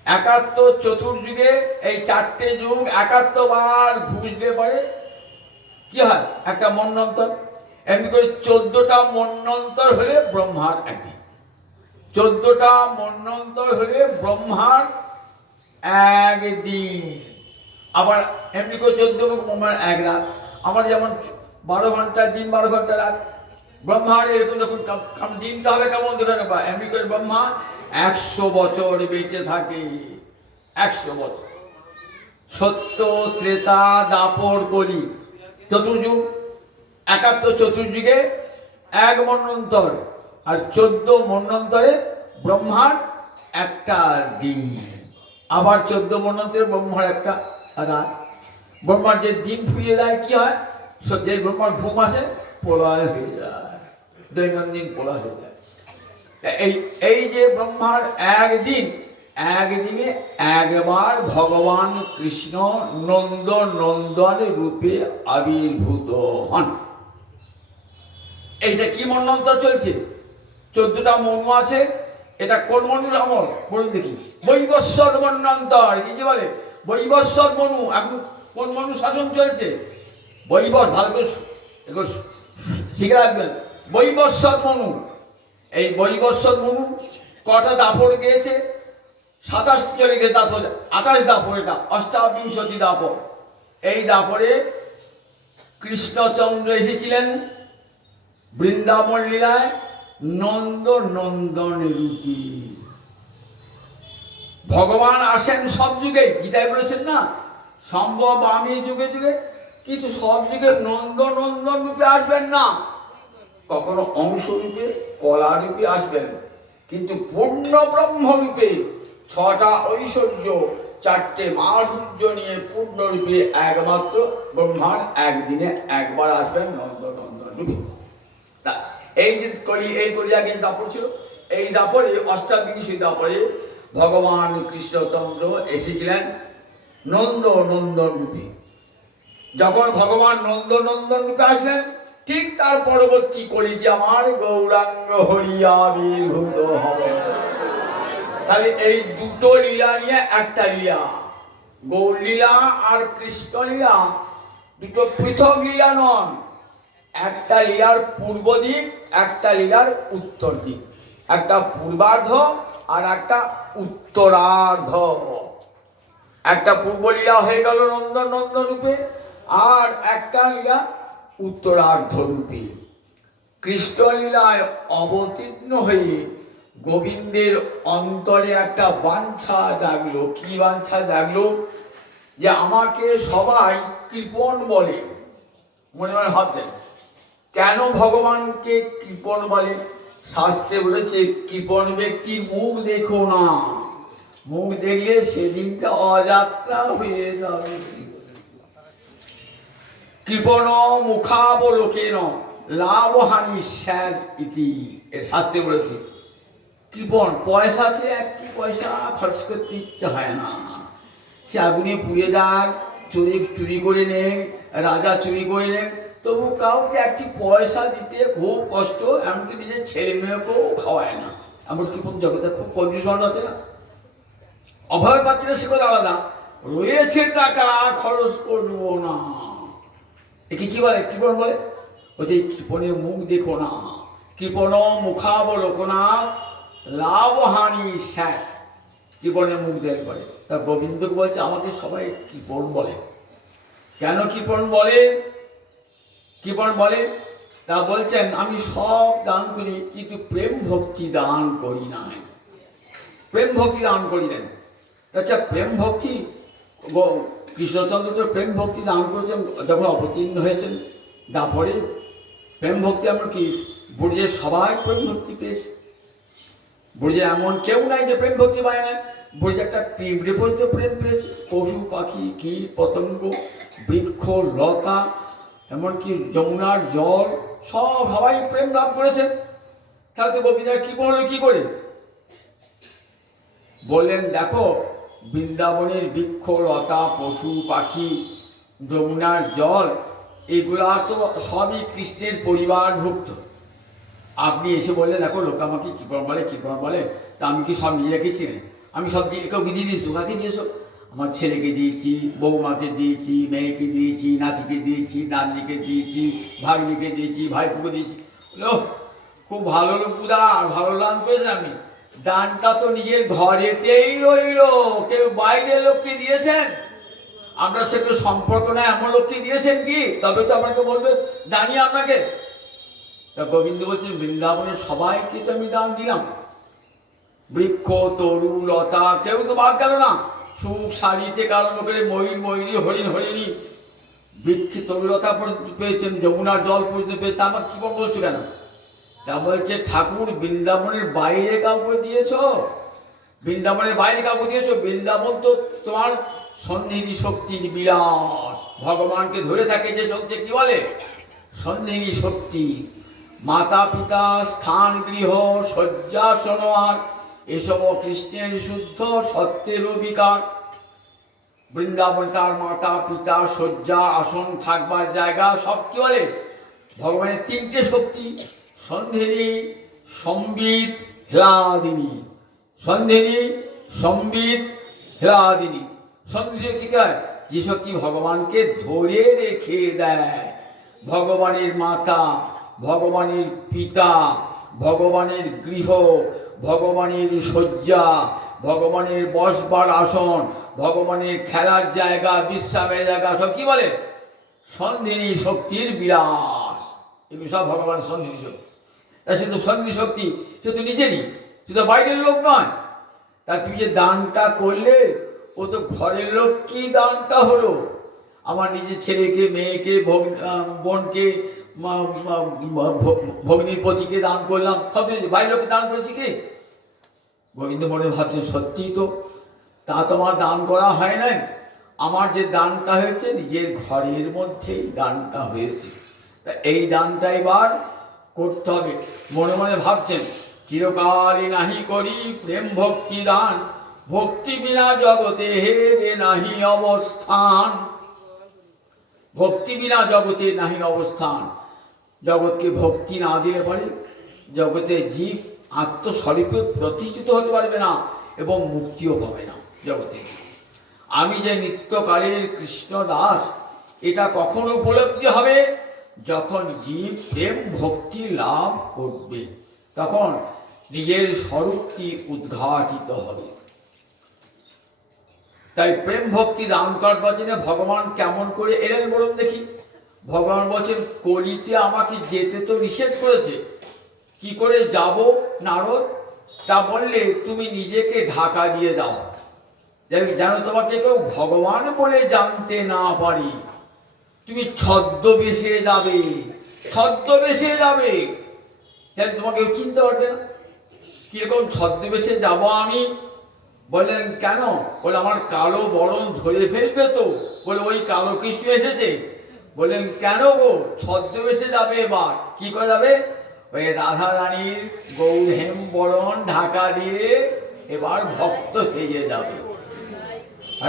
71 চতুর্যুগে এই 4টে যুগ 71 বার ঘুরলে পরে কি হয়? একটা মন্বন্তর। এমনি করে 14টা মন্বন্তর হলে ব্রহ্মার একদিন, 14টা মন্বন্তর হলে ব্রহ্মার একদিন। আবার এমনি করে 14 ব্রহ্মার 1 রাত। আমার যেমন 12 ঘন্টা দিন, 12 ঘন্টা রাত, ব্রহ্মার এরকম দেখুন দিনটা হবে কেমন দেখে নেবা। এমনি করে ব্রহ্মা 100 বছর বেঁচে থাকে, 100 বছর। সত্য, ত্রেতা, দাপর, কলি, চতুর্যুগ। 71 চতুর্যুগে 1 মন্বন্তর, আর 14 মন্বন্তরে ব্রহ্মার একটা দিন। আবার 14 মন্বন্তরে ব্রহ্মার একটা রাত। ব্রহ্মার যে দিন ফুরিয়ে যায় কি হয়? যে ব্রহ্মার ঘুম আসে, প্রলয় হয়ে যায়, দৈনন্দিন প্রলয় হয়ে যায়। এই যে ব্রহ্মার একদিন, একদিনে একবার ভগবান কৃষ্ণ নন্দন রূপে আবির্ভূত হন। এইটা কি মন্বন্তর চলছে? 14টা মনু আছে। এটা কোন মনুর আমল বলুন দেখি? বৈবস্বত মন্বন্তর। কি বলে? বৈবস্বত মনু। এখন কোন মনু শাসন চলছে? বৈবস। ভালো করে এগুলো শিখে রাখবেন। বৈবস্বত মনু। এই বৈবস্বত মনু কটা দাপড় গিয়েছে? 27 চলে গেছে দাপড়, 28 দাপড়। এটা অষ্টাবিংশতি দাপড়। এই দাপড়ে কৃষ্ণচন্দ্র এসেছিলেন বৃন্দাবন লীলায় নন্দন রূপী। ভগবান আসেন সব যুগে, গীতায় বলেছেন না, সম্ভব আমি যুগে যুগে, কিন্তু সব যুগে নন্দন রূপে আসবেন না। কখনো অংশ রূপে, কলা রূপে আসবেন, কিন্তু পূর্ণ ব্রহ্ম রূপে 6টা ঐশ্বর্য, 4টে মাধুর্য নিয়ে পূর্ণ রূপে একমাত্র ব্রহ্মার একদিনে একবার আসবেন নন্দন রূপে। এই যে এই কলিয়াগে দাপড় ছিল, এই দাপড়ে অষ্টাবিংশী দাপড়ে ভগবান কৃষ্ণচন্দ্র এসেছিলেন নন্দন রূপে। যখন ভগবান নন্দন রূপে আসলেন, ঠিক তার পরবর্তী কলিতে আমার গৌরাঙ্গ হরি আবির্ভূত হবে। তাহলে এই দুটো লীলা নিয়ে একটা লীলা। গৌর লীলা আর কৃষ্ণ লীলা দুটো পৃথক লীলা নন। একটা লীলার পূর্ব দিক, একটা লীলার উত্তর দিক। একটা পূর্বার্ধ আর একটা উত্তরার্ধ। একটা পূর্ব লীলা হয়ে গেল নন্দন রূপে, আর একটা লীলা উত্তরার্ধ রূপে। কৃষ্ণ লীলায় অবতীর্ণ হয়ে গোবিন্দের অন্তরে একটা বাঞ্ছা জাগলো। কি বাঞ্ছা জাগলো? যে আমাকে সবাই কৃপণ বলে। মনে মনে ভাবতেন, কেন ভগবানকে কৃপণ বলে? শাস্ত্রে বলেছে, কৃপণ ব্যক্তির মুখ দেখো না, মুখ দেখলে সেদিনটা অযাত্রা হয়ে যাবে। কৃপণ মুখাবলোকেন লাভহানি স্যাদ ইতি, এর শাস্ত্রে বলেছে। কৃপণ, পয়সা আছে, একটি পয়সা খরচ করতে ইচ্ছে হয় না। সে আগুনে পুড়ে যাক, চুরি করে নেন, রাজা চুরি করে নেন, তবু কাউকে একটি পয়সা দিতে খুব কষ্ট। এমনকি নিজের ছেলে মেয়েকেও খাওয়ায় না। এমন কৃপণ জগতে খুব কন্ডিশন আছে না। অভয় পাচ্ছে না, সে কথা আলাদা। রয়েছে টাকা, খরচ করবো না, একে কি বলে? কৃপণ বলে। বলছে কৃপণের মুখ দেখো না, কৃপণ মুখাবলোকনা লাভহানি স্যার। কৃপণের মুখ দেখ বলে। তা গোবিন্দকে বলছে আমাকে সবাই কৃপণ বলে। কেন কৃপণ বলে? কৃপণ বলে তা বলছেন, আমি সব দান করি, কিন্তু প্রেম ভক্তি দান করি না। প্রেম ভক্তি দান করিলেন। আচ্ছা, প্রেম ভক্তি কৃষ্ণচন্দ্র তো প্রেম ভক্তি দান করেছেন যখন অবতীর্ণ হয়েছেন দাপড়ে। প্রেম ভক্তি আমরা কি ব্রজের সবাই প্রেম ভক্তি পেয়েছে? ব্রজে এমন কেউ নাই যে প্রেম ভক্তি পায় না। ব্রজে একটা পিঁপড়ে পর্যন্ত প্রেম পেয়েছে, পশু পাখি কীট পতঙ্গ বৃক্ষ লতা, এমনকি যমুনার জল, সবাই প্রেম লাভ করেছেন। তাহলে তো গোবিন্দের কি বললো কি করে? বললেন দেখো, বৃন্দাবনের বৃক্ষ লতা পশু পাখি যমুনার জল এগুলা তো সবই কৃষ্ণের পরিবারভুক্ত। আপনি এসে বললেন দেখো লোক আমাকে কৃপণ বলে, তা আমি কি সব নিয়ে রেখেছি? আমি সব কেউ দিয়ে দিয়েছি। কাকে দিয়েছ? আমার ছেলেকে দিয়েছি, বৌমাকে দিয়েছি, মেয়েকে দিয়েছি, নাতিকে দিয়েছি, নাতনিকে দিয়েছি, ভাগ্নিকে দিয়েছি, ভাইপুকে দিয়েছি। খুব ভালো লোক, উদার, ভালো দান করেছে। আমি দানটা তো নিজের ঘরেতেই রইল, কেউ বাইরের লোককে দিয়েছেন? আমরা সেটা সম্পর্ক না এমন লোককে দিয়েছেন কি? তবে তো আপনাকে বলবে দাঁড়িয়ে আপনাকে। তা গোবিন্দ বলছেন বৃন্দাবনের সবাইকে তো আমি দান দিলাম। বৃক্ষ তরু লতা কেউ তো বাদ গেল না। সুখ শাড়ি থেকে আরম্ভ করে ময়ূরী হরিণী বৃক্ষ তরুলতা পর্যন্ত পেয়েছেন, যমুনার জল পর্যন্ত পেয়েছে। আমার কি বলছো কেন? তা বলছে ঠাকুর বৃন্দাবনের বাইরে কাউকে দিয়েছ? বৃন্দাবনের বাইরে কাউকে দিয়েছ? বৃন্দাবন তো তোমার সন্ধিনী শক্তির বিলাস। ভগবানকে ধরে থাকে যে শক্তি, কি বলে? সন্ধিনী শক্তি। মাতা পিতা স্থান গৃহ শয্যাসন আর এসব কৃষ্ণের শুদ্ধ সত্যের বিকার। বৃন্দাবনকার মাতা পিতা শয্যা আসন থাকবার জায়গা সব কি বলে ভগবানের তিনটে শক্তি, সন্ধিনী সম্বিত হ্লাদিনী। সন্ধিনী সম্বিত হ্লাদিনী। সন্ধিনী কি হয়? যে শক্তি ভগবানকে ধরে রেখে দেয়। ভগবানের মাতা, ভগবানের পিতা, ভগবানের গৃহ, ভগবানের শয্যা, ভগবানের বসবার আসন, ভগবানের খেলার জায়গা, বিশ্রামের জায়গা সব কি বলে সন্ধিনী শক্তির বিলাস। এগুলো সব ভগবান সন্ধিনী শক্তি। তা সে তো সন্ধিনী শক্তি, সে তো নিজেরই, সে তো বাইরের লোক নয়। তা তুমি যে দানটা করলে ও তো ঘরের লোক। কি দানটা হলো? আমার নিজের ছেলেকে, মেয়েকে, বোনকে, ভগ্নীর পতিকে দান করলাম, সব বাইরের লোককে দান করেছি কি? গোবিন্দ মনে ভাবছেন সত্যিই তো, তা তোমার দান করা হয় নাই। আমার যে দানটা হয়েছে নিজের ঘরের মধ্যেই দানটা হয়েছে। তা এই দানটা এবার করতে হবে। মনে মনে ভাবছেন চিরকালই নাহি করি প্রেম ভক্তি দান, ভক্তি বিনা জগতে হে রে নাহি অবস্থান। ভক্তি বিনা জগতে নাহি অবস্থান। জগৎকে ভক্তি না দিলে পারে জগতে জীব আত্মস্বরূপে প্রতিষ্ঠিত হতে পারবে না এবং মুক্তিও পাবে না জগতে। আমি যে নিত্যকালের কৃষ্ণ দাস, এটা কখন উপলব্ধি হবে? যখন জীব প্রেম ভক্তি লাভ করবে, তখন নিজের স্বরূপটি উদ্ঘাটিত হবে। তাই প্রেম ভক্তি দান করবার জন্য ভগবান কেমন করে এলেন বলুন দেখি। ভগবান বলছেন কলিতে আমাকে যেতে তো নিষেধ করেছে, কি করে যাব নারদ? তা বললে তুমি নিজেকে ঢাকা দিয়ে যাও, যেন তোমাকে কেউ ভগবান বলে জানতে না পারি। তুমি ছদ্মবেশে যাবে, ছদ্মবেশে যাবে, তাহলে তোমাকে কেউ চিনতে পারবে না। কিরকম ছদ্মবেশে যাব আমি? বললেন কেন? বলে আমার কালো বরণ ধরে ফেলবে তো। বলে ওই কালো কৃষ্ণ এসেছে। বললেন কেন গো? ছদ্মবেশে যাবে। এবার কি করে যাবে? ওই রাধা রানীর গৌর হেম বরণ ঢাকা দিয়ে এবার ভক্ত সেজে যাবে।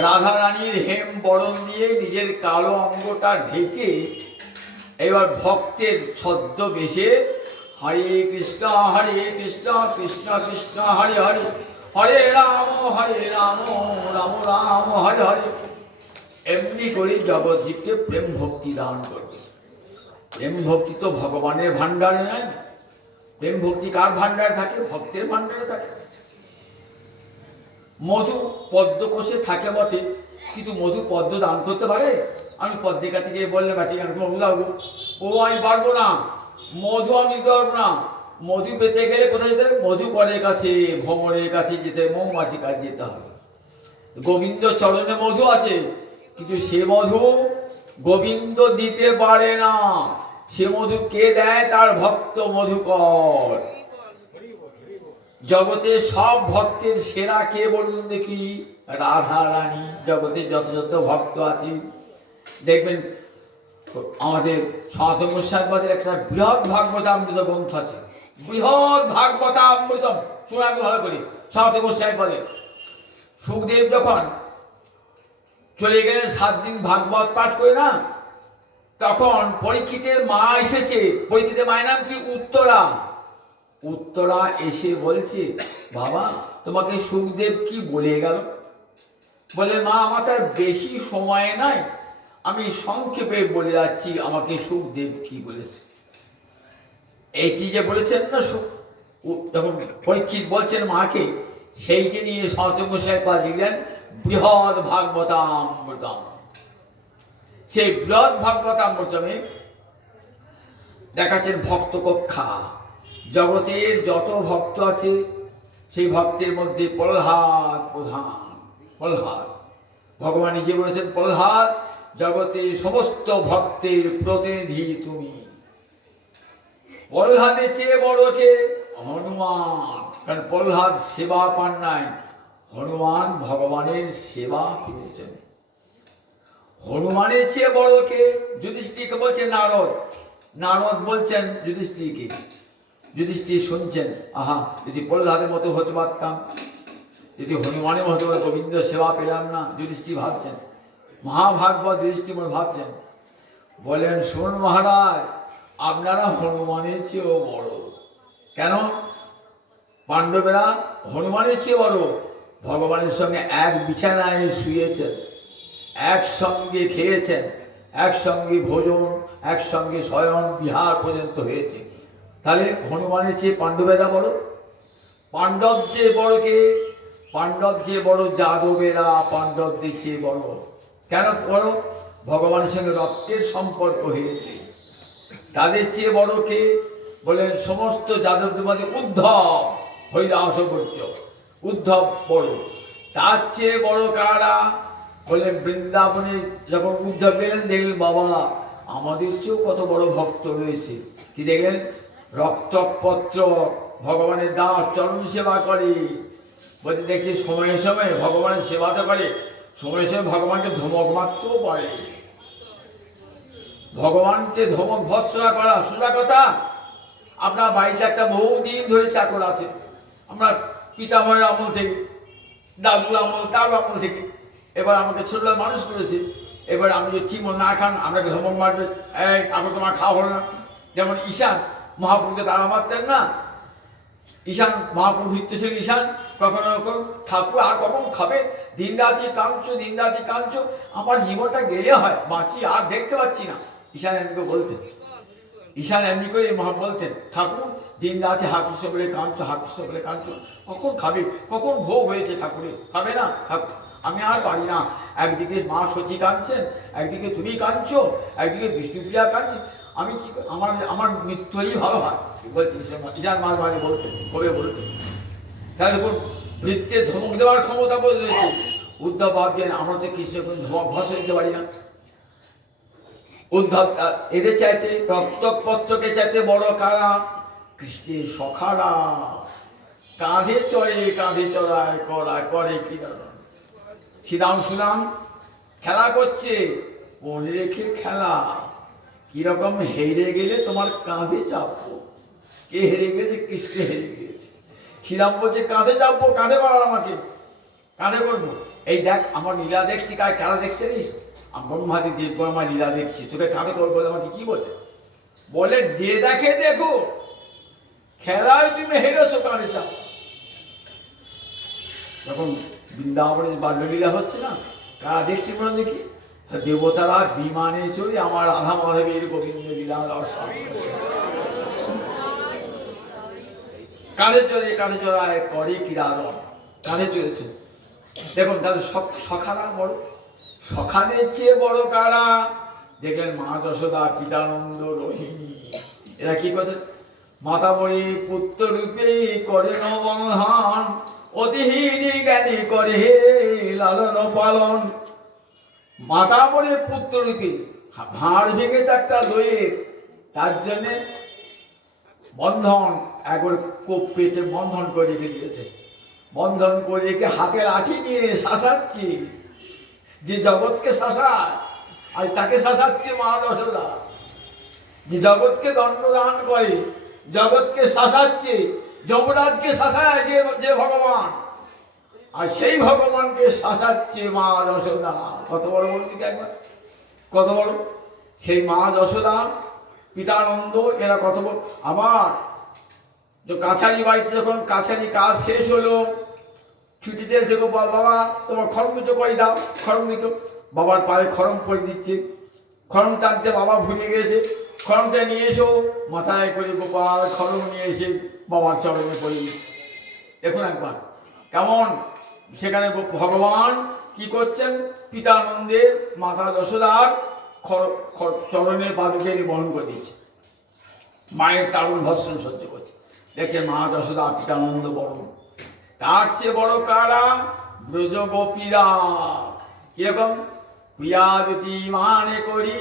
রাধা রানীর হেম বরণ দিয়ে নিজের কালো অঙ্গটা ঢেকে এবার ভক্তের ছদ্মবেশে হরে কৃষ্ণ কৃষ্ণ কৃষ্ণ হরে হরে, হরে রাম রাম রাম হরে হরে, এমনি করে জগৎজীবকে প্রেম ভক্তি দান করবে। প্রেম ভক্তি তো ভগবানের ভান্ডারে নাই। প্রেম ভক্তি কার ভান্ডারে থাকে? ভক্তের ভান্ডারে থাকে। মধু পদ্মকোষে থাকে বটে, কিন্তু মধু পদ্ম দান করতে পারে? আমি পদ্মের কাছে গিয়ে বললাম বাটি আমি মধু দাও। ও আমি পারবো না, মধু আমি দিতে পারবো না। মধু পেতে গেলে কোথায় যেতে? মধুকরের কাছে, ভ্রমণের কাছে যেতে, মৌমাছির কাছে যেতে হবে। গোবিন্দ চরণে মধু আছে, কিন্তু সে মধু গোবিন্দ দিতে পারে না। সে মধু কে দেয়? তার ভক্ত মধুকর। জগতে সব ভক্তের সেরা কে বলুন দেখি? রাধা রানী। জগতে যত যত ভক্ত আছে দেখবেন, আমাদের সনাতন গোস্বামীদের একটা বৃহৎ ভাগবতামৃত গ্রন্থ আছে, বৃহৎ ভাগবতামৃতম। শোনাবে ভালো করে। সনাতন গোস্বামীদের সুখদেব যখন চলে গেলেন 7 দিন ভাগবত পাঠ করে না, তখন পরীক্ষিতের মা এসেছে। পরীক্ষিতের মায়ের নাম কি? উত্তরা। উত্তরা এসে বলছে বাবা তোমাকে সুখদেব কি বলে গেল? বলে মা আমার তার বেশি সময় নাই, আমি সংক্ষেপে বলে যাচ্ছি আমাকে সুখদেব কি বলেছে। এইটি যে বলেছেন না যখন পরীক্ষিত বলছেন মাকে, সেইটি নিয়ে সনাতন গোস্বামী পাদ লিখলেন বৃহৎ ভাগবতামৃতম। সেই বৃহৎ ভাগবতামৃতমে দেখাচ্ছেন ভক্ত কক্ষা। জগতের যত ভক্ত আছে সেই ভক্তের মধ্যে প্রহ্লাদ প্রধান। প্রহ্লাদ ভগবান নিজে বলেছেন প্রহ্লাদ জগতের সমস্ত ভক্তের প্রতিনিধি তুমি। প্রহ্লাদের চেয়ে বড় কে? হনুমান। কারণ প্রহ্লাদ সেবা পান নাই, হনুমান ভগবানের সেবা পেয়েছেন। হনুমানের চেয়ে বড় কে? যুধিষ্ঠিরকে বলছেন নারদ। নারদ বলছেন যুধিষ্ঠিরকে যুধিষ্ঠির শুনছেন, আহা যদি প্রহ্লাদের মতো হতে পারতাম, যদি হনুমানের মতো গোবিন্দ সেবা পেলাম না। যুধিষ্ঠির ভাবছেন, মহাভাগবত যুধিষ্ঠির ভাবছেন, বলেন শুনুন মহারাজ, আপনারা হনুমানের চেয়েও বড়। কেন? পাণ্ডবেরা হনুমানের চেয়ে বড়। ভগবানের সঙ্গে এক বিছানায় শুয়েছেন, একসঙ্গে খেয়েছেন, একসঙ্গে ভোজন, একসঙ্গে শয়ন বিহার পর্যন্ত হয়েছে। তাহলে হনুমানের চেয়ে পাণ্ডবেরা বড়। পাণ্ডব যে বড় কে? পাণ্ডব যে বড় যাদবেরা পাণ্ডবদের চেয়ে বড়। কেন বড়? ভগবানের সঙ্গে রক্তের সম্পর্ক হয়েছে। তাদের চেয়ে বড় কে? বলেন সমস্ত যাদবদের মধ্যে উদ্ধব, হরিদাসবর্য, উদ্ধব বড়। তার চেয়ে বড় কারা? বললেন বৃন্দাবনে যখন উদ্ধব গেলেন, দেখলেন বাবা আমাদের চেয়েও কত বড় ভক্ত রয়েছে। কি দেখলেন? রক্তপত্র ভগবানের দাস চরণ সেবা করে। বলতে দেখছি সময়ে সময়ে ভগবানের সেবা তো করে, সময়ে সময়ে ভগবানকে ধমক মারতেও পারে। ভগবানকে ধমক ভৎসনা করা সোজা কথা। আপনার বাড়িতে একটা বহুদিন ধরে চাকর আছে, আমরা পিতামহের আমল থেকে, দাদুর আমল, তার আমল থেকে, এবার আমাকে ছোটবেলা মানুষ করেছে। এবার আমি যদি ঠিক মতো না খান আপনাকে ধমক মারবে, এই আগে তোমার খাওয়া হলো না। যেমন ঈশান মহাপ্রভুকে তারা মারতেন না। ঈশান মহাপ্রভু হিত্যেশ্বর ঈশান কখনো কখনো ঠাকুর আর কখন খাবে, দিন রাতি কাঁদছো, দিন রাতি কাঁদছো, আমার জীবনটা গেলে হয়, বাঁচি আর দেখতে পাচ্ছি না। ঈশান এমনি বলতেন, ঈশান এমনি করে মহা বলতেন, ঠাকুর দিন রাতে হাকৃষ্ণ বলে কাঁদছো, হাকৃষ্ণ বলে কাঁদছো, কখন খাবে, কখন ভোগ হয়েছে ঠাকুরের, খাবে না ঠাকুর, আমি আর পারি না। একদিকে মা সচি কাঁদছেন, একদিকে তুমি কাঁদছো, একদিকে বিষ্ণুপ্রিয়া কাঁদছে, আমি কি আমার আমার মৃত্যুই ভালো হয় বলছি। ঈশান মাঝে মাঝে বলতেন, কবে বলতেন। তাহলে দেখুন বৃত্তের ধমক দেওয়ার ক্ষমতা বোধ রয়েছে। উদ্ধব ভাবছেন আমরা তো কৃষ্ণের কোনো ধমক ভস দিতে পারি না। উদ্ধব এদের চাইতে রক্তপত্রকে চাইতে বড় কারা? কৃষ্ণের সখারা। কাঁধে চড়ে, কাঁধে চড়ায় করা করে কি শ্রীরাম সুরাম খেলা করছে, মনে রেখে খেলা। কিরকম হেরে গেলে তোমার কাঁধে চাপবো। কে হেরে গেছে? কৃষ্ণ হেরে গিয়েছে। শ্রীরাম বলছে কাঁধে চাপবো, কাঁধে পাড়ার আমাকে, কাঁধে করবো। এই দেখ আমার লীলা দেখছি, কার খেলা দেখছে নিস, ব্রহ্মাদি দেব বর্মা লীলা দেখছি, তোকে কাঁধে করবো বলে আমাকে কি বলে? বলে যে দেখে দেখো, খেলায় তুমি হেরেছো, কাঁধে চাপ। যখন বৃন্দাবনে বাল্যলীলা হচ্ছে না, কারা দেখছি বলেন দেখি? দেবতারা বিমানে চড়ে আমার রাধা মাধবের গোবিন্দ লীলা কাঁধে চড়ে, কাঁধে চড়ায় করে কিরাদন, কাঁধে চড়েছে। দেখুন তাহলে সখারা বড়। সখাদের চেয়ে বড় কারা? দেখলেন মা যশোদা, পিতানন্দ, রোহিণী, এরা কি করছে? মাতা বলি পুত্র রূপে করে বন্ধন, অতিহীনী জ্ঞানী করে লালন পালন। মাতা বলে পুত্র রূপে, ভাঁড় ভেঙেছে একটা দইয়ের, তার জন্যে বন্ধন একবার কোপ পেটে বন্ধন করে রেখে দিয়েছে। বন্ধন করে রেখে হাতে লাঠি নিয়ে শাসাচ্ছি, যে জগৎকে শাসায় আর তাকে শাসাচ্ছে মা যশোদা। যে জগৎকে দণ্ডদান করে, জগৎকে শাসাচ্ছে, যমরাজকে শাসায় যে ভগবান, আর সেই ভগবানকে শাসাচ্ছে মা যশোদা। কত বড় বলতে একবার, কত বড় সেই মা যশোদা, পিতানন্দ, এরা কত বড়। আবার কাছারি বাড়িতে যখন কাছারি কাজ শেষ হলো, ছুটিতে এসে গোপাল বাবা তোমার খড়ম দুটো কই দাও, খড়ম দুটো। বাবার পায়ে খড়ম পরে দিচ্ছে, খড়ম টানতে বাবা ভুলে গেছে, খড়মটা নিয়ে এসো, মাথায় করে গোপাল খড়ম নিয়ে এসে বাবার চরণে পড়ে দিচ্ছে। দেখুন একবার কেমন সেখানে ভগবান কি করছেন? পিতানন্দের মাতা যশোদার চরণে পাদুকে বহন করে দিচ্ছে, মায়ের তারুণ ভস্ম সহ্য করছে। দেখছে মা যশোদা, পিতানন্দ বড়। তার চেয়ে বড় কারা? ব্রজ গোপীরা। কিরকম? প্রিয়াবতী মানে করি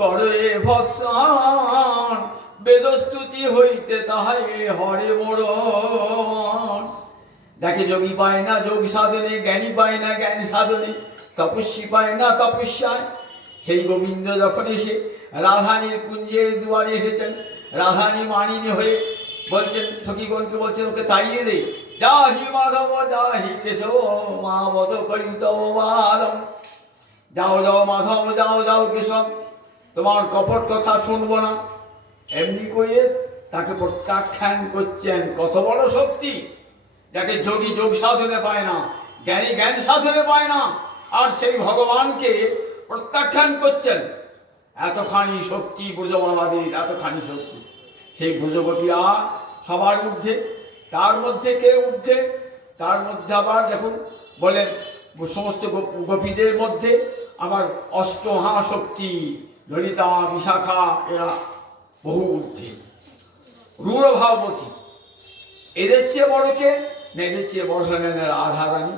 করে ভস্মন, বেদস্তুতি হইতে তাহারে হরে মরণ। দেখে যোগী পায় না যোগ সাধনে, জ্ঞানী পায় না জ্ঞান সাধনে, তপস্বী পায় না তপস্যায়। সেই গোবিন্দ যখন এসে রাধানীর কুঞ্জের দুয়ারে এসেছেন, রাধানী মানিনী হয়ে বলছেন সখীগণকে বলছেন ওকে তাড়িয়ে দে, যাহি মাধব যাহি কেশব মা বদ কৈতব মাধব। যাও যাও মাধব, যাও যাও কেশব, তোমার কপট কথা শুনবো না। এমনি করে তাকে প্রত্যাখ্যান করছেন। কত বড় শক্তি! যাকে যোগী যোগ সাধনে পায় না, জ্ঞানী জ্ঞান সাধনে পায় না, আর সেই ভগবানকে প্রত্যাখ্যান করছেন। এতখানি শক্তি ব্রজবালাদের, এতখানি শক্তি। সেই ব্রজগোপীরা সবার ঊর্ধ্বে। তার মধ্যে কে ঊর্ধ্বে? তার মধ্যে আবার দেখুন বলেন সমস্ত গোপীদের মধ্যে আবার অষ্টমহাশক্তি ললিতা বিশাখা এরা বহু ঊর্ধ্বে। রূঢ় ভাবতী এদের চেয়ে বড় কে? না, এদের চেয়ে বড় হলেন রাধারানী।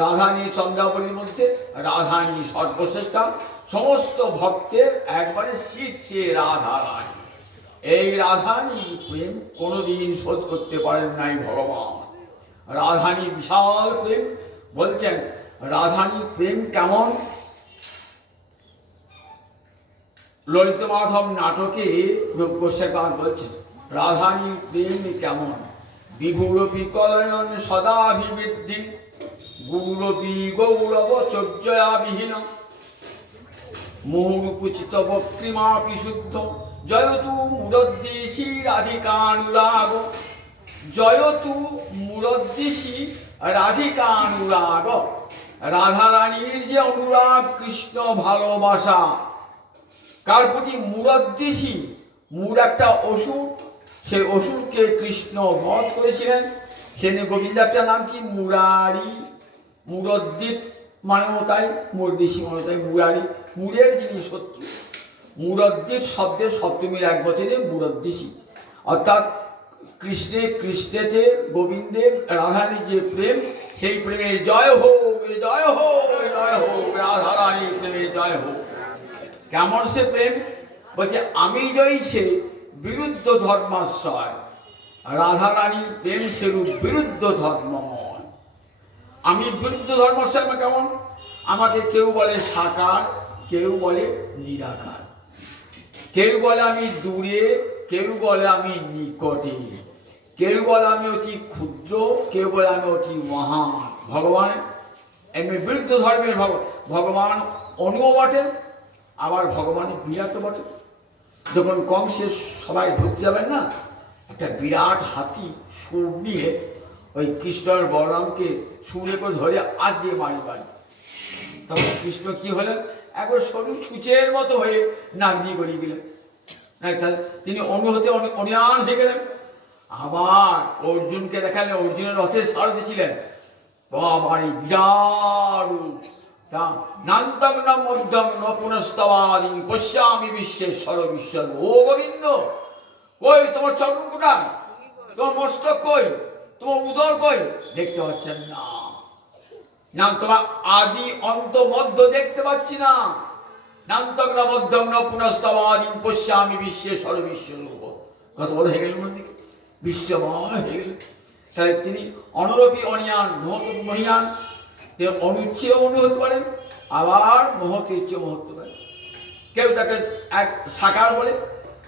রাধারানী চন্দ্রাবলীর মধ্যে রাধারানী সর্বশ্রেষ্ঠা, সমস্ত ভক্তের একবারে শীর্ষে রাধারানী। এই রাধারানী প্রেম কোনোদিন শোধ করতে পারেন নাই ভগবান। রাধারানী বিশাল প্রেম। বলছেন রাধারানী প্রেম কেমন? ললিত মাধব নাটকে রূপ গোস্বামী বলছেন রাধারানী প্রেম কেমন। বিভুরপি কলয়ন সদাভিবৃদ্ধি, গুরুরপি গৌরব চর্যয়াবিহীন, মুহুরুকুচিত বক্রিমাপি শুদ্ধ, জয়তু মুরদ্দিশি রাধিকানুরাগ। জয়তু মুরদ্দিশি রাধিকানুরাগ। রাধারানীর যে অনুরাগ, কৃষ্ণ ভালোবাসা, কার প্রতি? মুরদ্দিশি। মুর একটা অসুর, সেই অসুরকে কৃষ্ণ বধ করেছিলেন। সেখানে গোবিন্দ একটা নাম কি? মুরারি। মুরদ্দিত মানেও তাই, মুরদ্দিশি মানে তাই মুরারি, মুরের যিনি শত্রু। মুরদ্দিত শব্দের সপ্তমীর এক বছরে মুরদ্দিশি, অর্থাৎ কৃষ্ণেতে গোবিন্দের রাধারানীর যে প্রেম, সেই প্রেমে জয় হোক, জয় হোক, জয় হোক, রাধারানীর প্রেমে জয় হোক। কেমন সে প্রেম? বলছে আমি জয়ী সে বিরুদ্ধ ধর্মাশ্রয়। রাধারানীর প্রেম সেরূপ বিরুদ্ধ ধর্মময়। আমি বিরুদ্ধ ধর্মাশ্রয় কেমন? আমাকে কেউ বলে সাকার, কেউ বলে নিরাকার, কেউ বলে আমি দূরে, কেউ বলে আমি নিকটে, কেউ বলে আমি অতি ক্ষুদ্র, কেউ বলে আমি অতি মহান। ভগবান এমনি বিরুদ্ধ ধর্মের ভগবান অনুও বটেন, আবার ভগবানের বিরাট বটে। যখন কংসে সবাই ধরতে যাবেন না, একটা বিরাট হাতি সুর নিয়ে ওই কৃষ্ণর বলরামকে সুরে করে ধরে আসবে মারি বাড়ি। তখন কৃষ্ণ কি হলেন? একবার সরু ছুঁচের মতো হয়ে নাক দিয়ে গড়িয়ে গেলেন। তিনি অনুহতে অনিয়ান হয়ে গেলেন। আবার অর্জুনকে দেখালেন, অর্জুনের রথের সারথি ছিলেন। বাবার এই বিরাট নান্তং ন মধ্যম ন পুনস্তবাদি পশ্যামি বিশ্বেশ্বর বিশ্বর। ও গোবিন্দ, কই তোমার চরণ কোটা? তোমার মস্তক কই? তোমার উদর কই? দেখতে পাচ্ছেন না। না তোমার আদি অন্ত মধ্য দেখতে পাচ্ছি না। নান্তং ন মধ্যম ন পুনস্তবাদি পশ্যামি বিশ্বেশ্বর বিশ্বর। কত বড় হয়ে গেলেন দিকে, বিশ্বময় হয়ে গেলেন। তাহলে তিনি অনরপি অনিয়ান মহিয়ান। অনুচ্ছেও অনু হতে পারেন, আবার মহতে ইচ্ছেও হতে পারেন। কেউ তাকে এক সাকার বলে,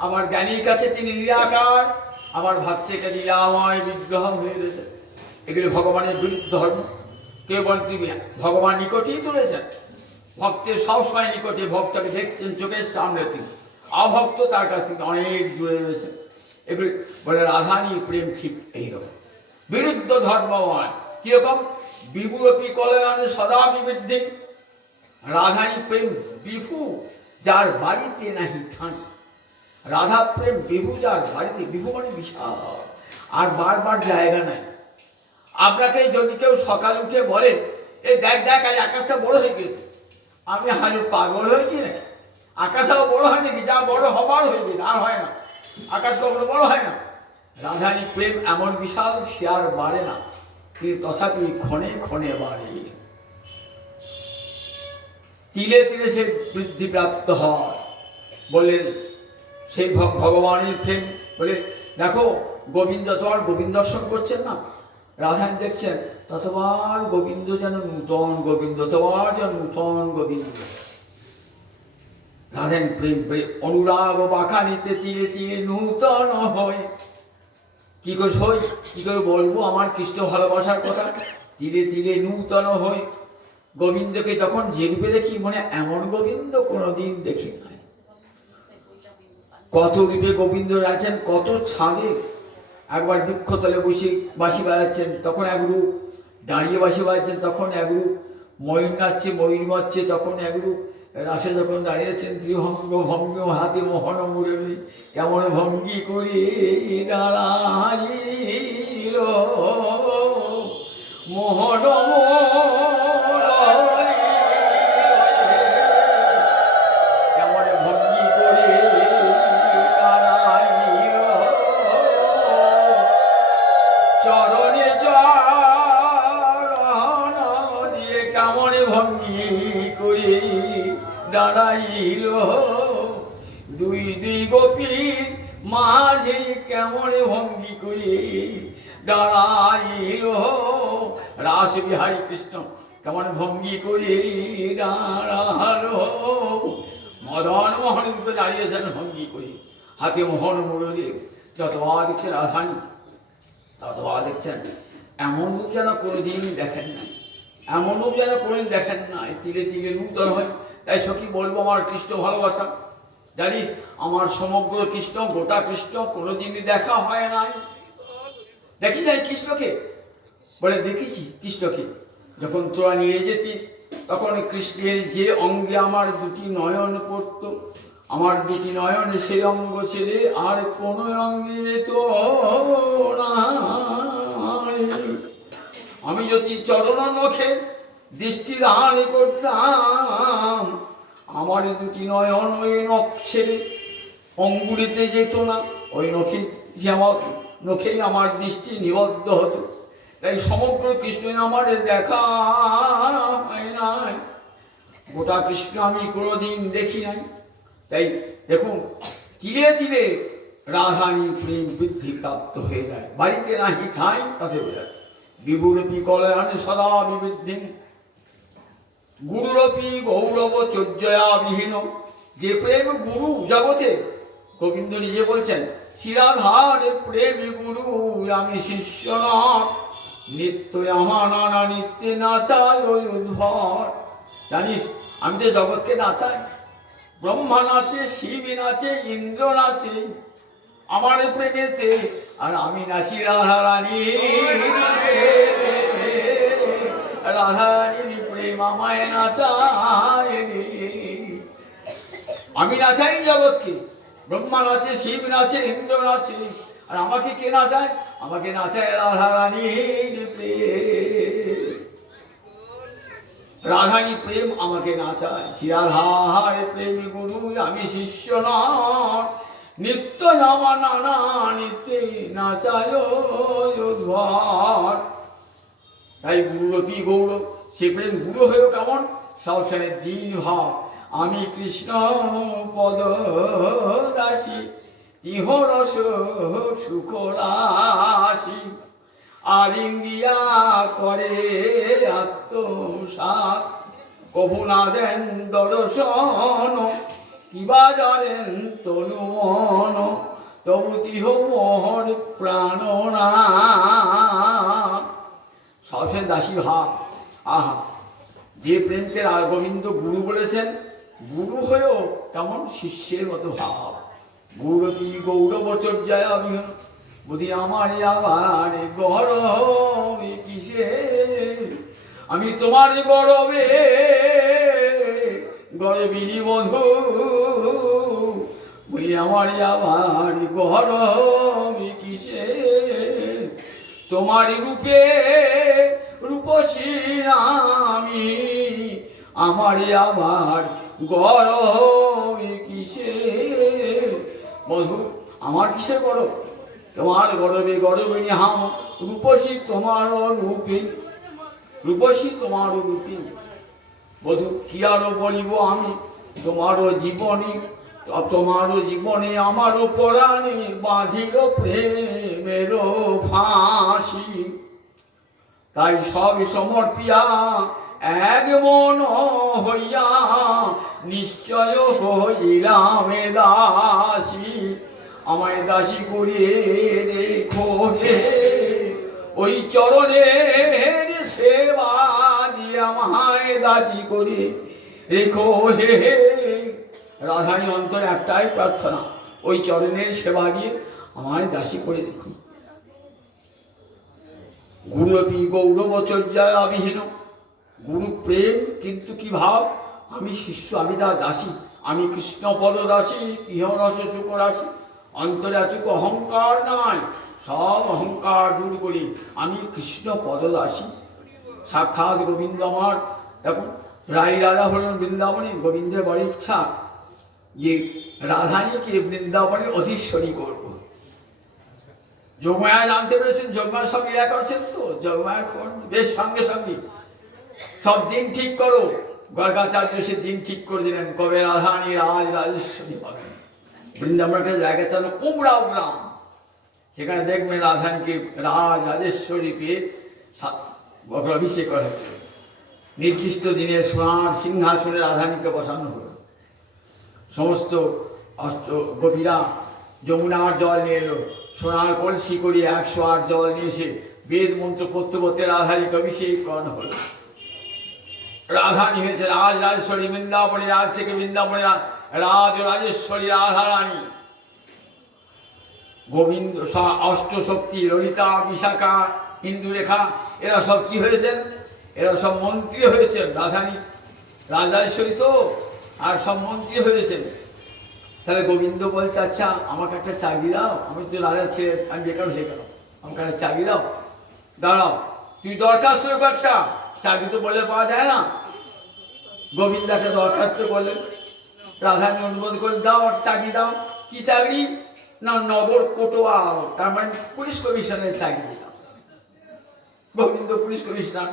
আবার জ্ঞানীর কাছে তিনি নিরাকার, আবার ভাবতে গেলে লীলাময় বিগ্রহ হয়ে রয়েছে। এগুলি ভগবানের বিরুদ্ধ ধর্ম। কেউ বলেন তিনি ভগবান নিকটেই তুলেছেন, ভক্তের সবসময় নিকটে, ভক্তকে দেখছেন চোখের সামনে, তিনি অভক্ত তার কাছ থেকে অনেক দূরে রয়েছেন। এগুলি বলে রাধারানী প্রেম ঠিক এইরকম বিরুদ্ধ ধর্মময়। কিরকম? বিভুরপি কলয়ন সদা বিবৃদ্ধি। রাধারানী প্রেম বিভু, যার বাড়িতে নাহি ঠান। রাধা প্রেম বিভু, যার বাড়িতে, বিভু মানে বিশাল, আর বারবার জায়গা নাই। আপনাকে যদি কেউ সকাল উঠে বলে এই দেখ দেখ আজ আকাশটা বড় হয়ে গেছে, আমি হাজু পাগল হয়েছি নাকি? আকাশটাও বড় হয় নাকি? যা বড় হবার হয়ে গেছে, আর হয় না। আকাশ কখনো বড় হয় না। রাধারানী প্রেম এমন বিশাল, সে আর বাড়ে না, কিন্তু তথাপি ক্ষণে ক্ষণে বাড়ে। তিলে তিলে সে বৃদ্ধি প্রাপ্ত হয়। বলে সেই ভগবানের প্রেম বলে দেখো গোবিন্দ, তোমার গোবিন্দ দর্শন করছেন না, রাধারানী দেখছেন, ততবার গোবিন্দ যেন নূতন গোবিন্দ, তোমার যেন নূতন গোবিন্দ। রাধেন প্রেম প্রেম অনুরাগ বাঁকানিতে তিলে তিলে নূতন হয়। কি করে হই, কি করে বলবো আমার কৃষ্ণ ভালোবাসার কথা? তিলে তিলে নূতন হয়। গোবিন্দকে যখন যেরূপে দেখি মনে এমন গোবিন্দ কোনোদিন দেখি নাই। কত রূপে গোবিন্দ আছেন, কত ছাদে। একবার বৃক্ষতলে বসে বাঁশি বাজাচ্ছেন তখন এক রূপ, দাঁড়িয়ে বাঁশি বাজাচ্ছেন তখন এক রূপ, ময়ূর নাচছে ময়ূর বাজছে তখন এক রূপ, রাসে যখন দাঁড়িয়েছেন ত্রিভঙ্গ ভঙ্গ হাতে মোহন মুরলী, কেমন ভঙ্গি করে দাঁড়াইল মোহন কেমন ভঙ্গি করে দাঁড়াইল, চরণে চরণ দিয়ে কেমন ভঙ্গি করে দাঁড়াইল, দুই দুই গোপীর মাঝে কেমন ভঙ্গি করে দাঁড়াইল, রাস বিহারী কৃষ্ণ কেমন ভঙ্গি করে দাঁড়ালো, মদন মোহন রূপে দাঁড়িয়েছেন ভঙ্গি করে, হাতে মোহন মুরলী। যতবার দেখছেন রাধানী ততবার দেখছেন এমন রূপ যেন কোনোদিন দেখেন নাই, এমন রূপ যেন কোনোদিন দেখেন নাই, তিলে তিলে নূতন হয়। তাই সখী বলবো আমার কৃষ্ণ ভালোবাসা, জানিস আমার সমগ্র কৃষ্ণ, গোটা কৃষ্ণ কোনোদিনই দেখা হয় নাই। দেখি যাই কৃষ্ণকে, বলে দেখেছি কৃষ্ণকে, যখন তোরা নিয়ে যেতিস তখন কৃষ্ণের যে অঙ্গে আমার দুটি নয়ন পড়তো, আমার দুটি নয়ন সেই অঙ্গ ছেড়ে আর কোনো অঙ্গে তো না। আমি যদি চরণ নখে দৃষ্টি দাঁড়ি করতাম, আমার দুটি নয়ন ওই নখ ছেড়ে অঙ্গুলিতে যেত না, ওই নখে যে আমার নখেই আমার দৃষ্টি নিবদ্ধ হতো। তাই সমগ্র কৃষ্ণ আমার দেখা হয় নাই, গোটা কৃষ্ণ আমি কোনোদিন দেখি নাই। তাই দেখুন তিলে তিলে রাধানী প্রেম বৃদ্ধি প্রাপ্ত হয়ে যায়, বাড়িতে নাহি ঠাঁই তাতে বোঝায়। বিভুরূপী কলয়ানে সদা বিবৃদ্ধি, গুরুরপি গৌরব চর্যয়া বিহীন। যে প্রেম গুরু জগতে, গোবিন্দ নিজে বলছেন শ্রীরাধার প্রেমী গুরু আমি শিষ্য নয়, নিত্য আমার নানা নিত্যে নাচায় ওই উদ্ভট। জানিস আমি তো জগৎকে নাচাই, ব্রহ্মা নাচে, শিব নাচে, ইন্দ্র নাচে আমার প্রেমেতে, আর আমি নাচি রাধারানী। রাধারানীর প্রেম আমায় নাচায়, আমি নাচাই জগৎকে, ব্রহ্মা নাচে, শিব নাচে, ইন্দ্র নাচে, আর আমাকে কে নাচায়? আমাকে নাচায় রাধারানীর প্রেম। রাধানী প্রেম আমাকে নাচায়, শ্রীরাধার প্রেমী গুরু আমি শিষ্য নয়, নিত্য আমার নানা নিত্যে নাচায় উদ্ভট। তাই গুরুরপি গৌরব, সে প্রেম গুরু হয়েও কেমন সবসময় দিন ভাব, আমি কৃষ্ণ পদ দাসী তিহরস সুখরাশি, আলিঙ্গিয়া করে আত্মসাৎ, কভু না দেন দর্শন, কিবা জানেন তনু মন, তবু তিহ মোহর প্রাণনা। সবসময় দাসী ভাব। আহা, যে প্রেমকে গোবিন্দ গুরু বলেছেন, গুরু হয়েও কেমন শিষ্যের মতো ভাব। গৌরবী গৌরব চর্যায়া বিহীন, বুধি আমার আবার গৌরবে কিসে, আমি তোমার গৌরবে গৌরবিনী বধূ, বুঝি আমার আবার গৌরবে কিসে, তোমার রূপে রূপসী আমি, আমার আবার গৌরবে কিসে। বধূ আমার কিসে গৌরব? তোমার গৌরবে গৌরবিনী হাম, রূপসী তোমার রূপে, রূপসী তোমার রূপে। বধূ কি আরো বলিব আমি তোমারও জীবনে, তোমারও জীবনে আমারও পরাণে বাঁধিল প্রেমের ফাঁসি। তাই সব সমর্পিয়া এক মন হইয়া নিশ্চয় হইলামে দাসী, আমায় দাসী করিয়ে রেখো হে, ওই চরণের সেবা দিয়ে আমায় দাসী করে রেখো হে। রাধারী অন্তরে একটাই প্রার্থনা, ওই চরণের সেবা দিয়ে আমায় দাসী করে রেখো। গুরুপি গৌরবচর্যায় অবিহীন, গুরু প্রেম কিন্তু কি ভাব, আমি শিষ্য, আমি তার দাসী, আমি কৃষ্ণ পদ দাসী, কিহরস সুখ রাশি। অন্তরে এতটুকু অহংকার নাই, সব অহংকার দূর করি, আমি কৃষ্ণ পদ দাসী। সাক্ষাৎ গোবিন্দ আমার, দেখুন রাই রাধা হলেন বৃন্দাবনী, গোবিন্দের বড় ইচ্ছা যে রাধানীকে বৃন্দাবনের অধীশ্বরী করব। যোগমায়া জানতে পেরেছেন, যোগমায়া সব লীলা করছেন, তো যোগমায়া বেশ সঙ্গে সঙ্গে সব দিন ঠিক করো। গর্গাচার্য সে দিন ঠিক করে দিলেন, কবে রাধানী রাজেশ্বরী হবেন। বৃন্দাবনের জায়গাটা হলো উমরাও গ্রাম, সেখানে দেখবেন রাধানীকে রাজেশ্বরীকে অভিষেক করা হলো। নির্দিষ্ট দিনে সোনার সিংহাসনে রাধানীকে বসানো হলো। সমস্ত অষ্ট গোপীরা যমুনার জল নিয়ে এলো, সোনার কলসি করিয়ে 108 জল নিয়ে এসে বেদ মন্ত্র পড়তে পড়তে রাধানীকে অভিষেক করানো হলো। রাধানী হয়েছে রাজেশ্বরী, বৃন্দাবনী রাজ থেকে বৃন্দাবনী রাজেশ্বরী রাধারানী। গোবিন্দ অষ্টশক্তি ললিতা, বিশাখা, ইন্দুরেখা, এরা সব কি হয়েছেন, এরা সব মন্ত্রী হয়েছেন। রাধানী রাজেশ্বরী তো, আর সব মন্ত্রী হয়েছেন। তাহলে গোবিন্দ বলছে, আচ্ছা আমাকে একটা চাকরি দাও, আমি তো রাজা ছেলে, আমি বেকার হয়ে গেলাম, আমাকে একটা চাকরি দাও। দাঁড়াও, তুই দরখাস্ত একটা, চাকরি তো বলে পাওয়া যায় না। গোবিন্দ একটা দরখাস্ত করলেন, রাধানী অনুরোধ করলেন, দাও একটা চাকরি দাও। কি চাকরি না, নগর কোটোয়াল, তার মানে পুলিশ কমিশনের চাকরি দিলাম। গোবিন্দ পুলিশ কমিশনার,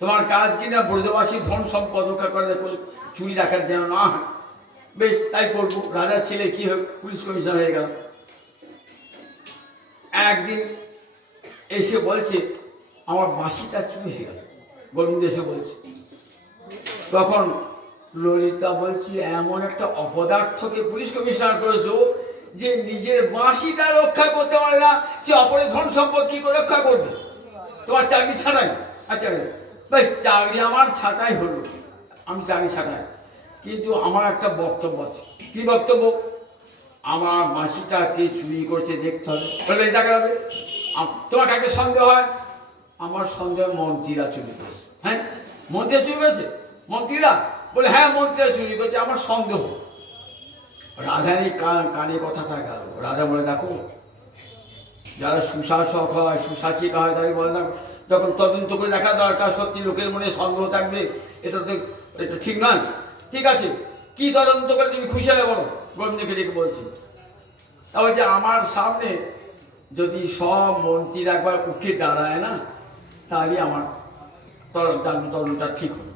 তোমার কাজ কিনা ব্রজবাসী ধন সম্পদ রক্ষা করে চুরি রাখার যেন না হয়, বেশ তাই করবো। রাজার ছেলে কি হোক পুলিশ কমিশনার হয়ে গেল। একদিন এসে বলছে, আমার বাঁশিটা চুরি হয়ে গেল। গোবিন্দ এসে বলছে, তখন ললিতা বলছি, এমন একটা অপদার্থকে পুলিশ কমিশনার করেছো যে নিজের বাঁশিটা রক্ষা করতে পারে না, সে অপরের ধন সম্পদ কি করে রক্ষা করবে? তোমার চাকরি ছাড়াই। আচ্ছা বেশ, চাকরি আমার ছাঁটাই হলো, আমি চাকরি ছাঁটাই, কিন্তু আমার একটা বক্তব্য আছে। কি বক্তব্য? আমার বাঁশিটা কে চুরি করছে দেখতে হবে। বলে দেখা যাবে। তোমার কাকে সন্দেহ হয়? আমার সন্দেহ মন্ত্রীরা চুরি করেছে। হ্যাঁ, মন্ত্রীরা চুরি করেছে? মন্ত্রীরা বলে, হ্যাঁ মন্ত্রীরা চুরি করছে, আমার সন্দেহ। রাধারই কানে কথাটা গেল। রাজা বলে, দেখো যারা সুশাসক হয়, সুশাসিক হয়, তাই বলে না, যখন তদন্ত করে দেখা দরকার, সত্যি লোকের মনে সন্দেহ থাকবে, এটা তো এটা ঠিক নয়। ঠিক আছে, কি তদন্ত করে তুমি খুশি হলে বলো। গোবিন্দকে দেখে বলছি, তা বলছে, আমার সামনে যদি সব মন্ত্রীরা একবার উঠে দাঁড়ায় না, তাহলে আমার তদন্তটা ঠিক হলো।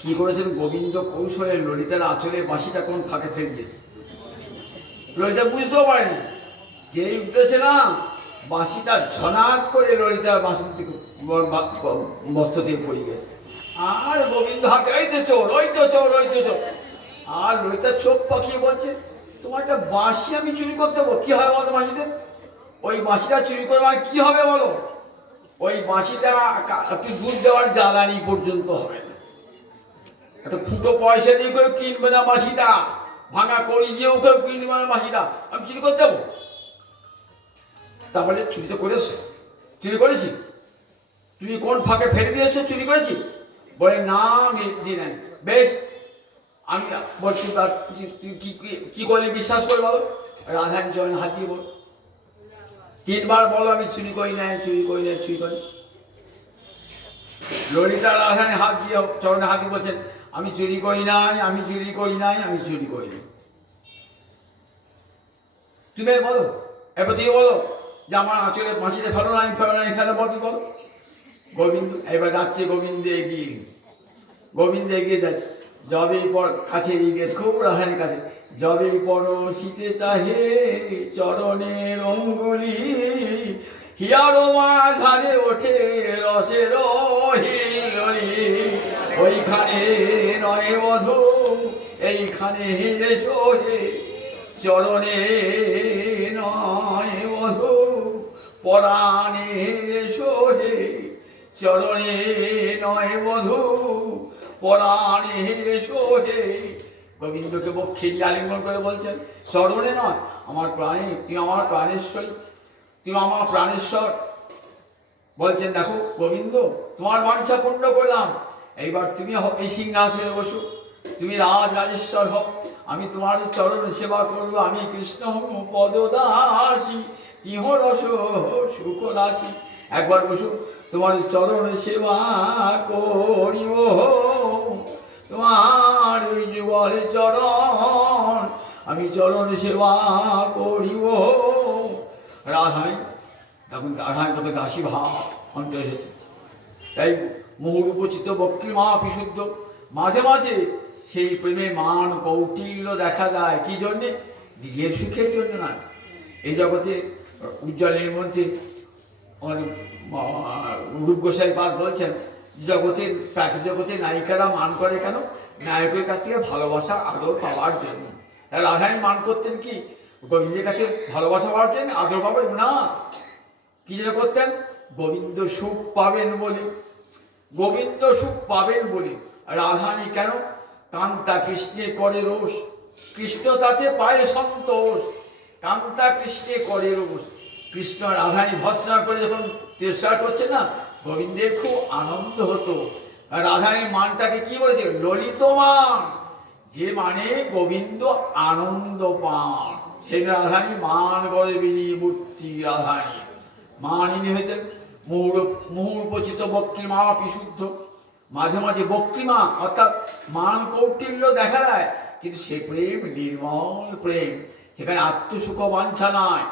কি করেছেন গোবিন্দ কৌশলে ললিতার আঁচলে বাঁশিটা কোন ফাঁকে ফেলে দিয়েছে। ললিতা বুঝতেও পারেনি, যেই উঠেছে না, বাঁশিটা ঝনাত করে ললিতার বাঁশির থেকে বস্ত্র থেকে পড়ে গেছে। আর গোবিন্দ হাতে, ওই তো চোর, ওই তো চোর, ওই তো চোর। আর ললিতার চোখ পাকিয়ে বলছে, তোমার একটা বাঁশি আমি চুরি করতে যাবো, কি হবে বলো বাঁশিতে? ওই বাঁশিটা চুরি করে মানে কি হবে বলো? ওই বাঁশিটা একটু দুধ দেওয়ার জ্বালানি পর্যন্ত হবে না, একটা ফুটো পয়সা দিয়ে কেউ কিনবে না বাঁশিটা, ভাঙা করি দিয়েও কেউ কিনবে না বাঁশিটা, আমি চুরি করতে যাবো? তারপরে চুরি তো করেছো, চুরি করেছি, তুমি কোন ফাঁকে ফেলে দিয়েছো, চুরি করেছি? বলে, না দিই নাই। বেশ, আমি বলছি, তুই কি করলে বিশ্বাস করে বলো? রাধার জয়েন হাত দিয়ে বলো, 3 বার বলো, আমি চুরি করি নাই, চুরি করি নাই, চুরি করি। ললিতা রাধানে হাত দিয়ে চরণে হাত দিয়ে বলছেন, আমি চুরি করি নাই, আমি চুরি করি নাই, আমি চুরি করি নাই। তুমি বলো, এবার তুই বলো যে আমার আঁচলে বাঁশিতে ফেলো নাই, ফেলো নাই, ফেলো, বল তুই বলো। গোবিন্দ এবার যাচ্ছে, গোবিন্দ এগিয়ে যাচ্ছে। যবে পর কাছে এগিয়ে, খুব রাধানের কাছে, যবে পরশিতে চাহে চরণের অঙ্গুলি, হিয়ারো মাঝারে ওঠে রসের হিলোরি। ওইখানে নয় বধূ এইখানে এসো হে, চরণে নয় বধূ পরাণে এসো হে, চরণে নয় বধূ পরাণে এসো হে। গোবিন্দকে বক্ষে আলিঙ্গন করে বলছেন, চরণে নয়, আমার প্রাণে, তুই আমার প্রাণেশ্বরী, তুই আমার প্রাণেশ্বর। বলছেন দেখো গোবিন্দ, তোমার বাঞ্ছা পূর্ণ করলাম, এইবার তুমি এই সিংহাসনে বসো, তুমি রাজেশ্বর হও, আমি তোমার চরণ সেবা করবো, আমি কৃষ্ণ পদদাসী ইহ রস সুখ রাশি। একবার বসো, তোমার চরণ সেবা করিব, তোমার যুগল চরণ আমি চরণ সেবা করিব। রাধাই তখন রাধাই তোকে দাসী ভাব অন্তরে এসেছে, তাই মুহুরূপচিত বক্রিমা বিশুদ্ধ। মাঝে মাঝে সেই প্রেমে মান কৌটিল্য দেখা যায়, কি জন্যে? নিজের সুখের জন্য না। এই জগতে উজ্জ্বলের মধ্যে রূপ গোসাই পাদ বলছেন, জগতের জগতের নায়িকারা মান করে কেন? নায়কের কাছ থেকে ভালোবাসা আদর পাওয়ার জন্য। রাধারানী মান করতেন কি? গোবিন্দের কাছে ভালোবাসা পাওয়ার জন্য, আদর পাবেন না, কি যেন করতেন? গোবিন্দ সুখ পাবেন বলে, গোবিন্দ সুখ পাবেন বলে। রাধারানী কেন? কান্তা কৃষ্ণে করে রোষ, কৃষ্ণ তাতে পায় সন্তোষ। কান্তা কৃষ্ণে করে রোষ, কৃষ্ণ রাধারানী ভৎসনা করে যখন তিরস্কার করছে না, গোবিন্দের খুব আনন্দ হতো। রাধারানীর মানটাকে কি বলেছে? ললিত মান, যে মানে গোবিন্দ আনন্দ পান, সেই রাধারানী মান করে বিনি মূর্তি। রাধারানী মানিনী হইতেন মুহুরূপচিত বক্রিমা বিশুদ্ধ। মাঝে মাঝে বক্রিমা অর্থাৎ মান কৌটিল্য দেখা দেয়, কিন্তু সে প্রেম নির্মল প্রেম, সেখানে আত্মসুখ বাঞ্ছা নাই।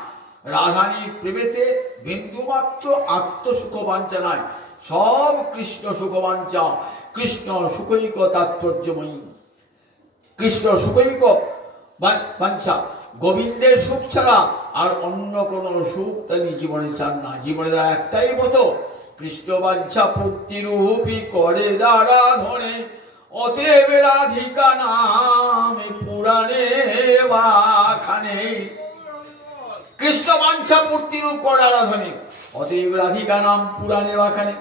রাধারানীর প্রেমেতে বিন্দুমাত্র আত্মসুখ বাঞ্ছা নাই, সব কৃষ্ণ সুখ বাঞ্ছা। কৃষ্ণ সুখৈক তাৎপর্যময়ী, কৃষ্ণ সুখৈক বাঞ্ছা। গোবিন্দের সুখ ছাড়া আর অন্য কোনো সুখ তিনি জীবনে চান না। জীবনে তার একটাই মতো, কৃষ্ণ বাঞ্ছা পূর্তিরূপী করে দ্বারা ধরে, অতএব রাধিকা নামে পুরাণে বাখানে। কৃষ্ণ বাঞ্ছা পূর্তিরূপ করে আরাধনে, অতএব রাধিকা নাম পুরাণে বাখানে।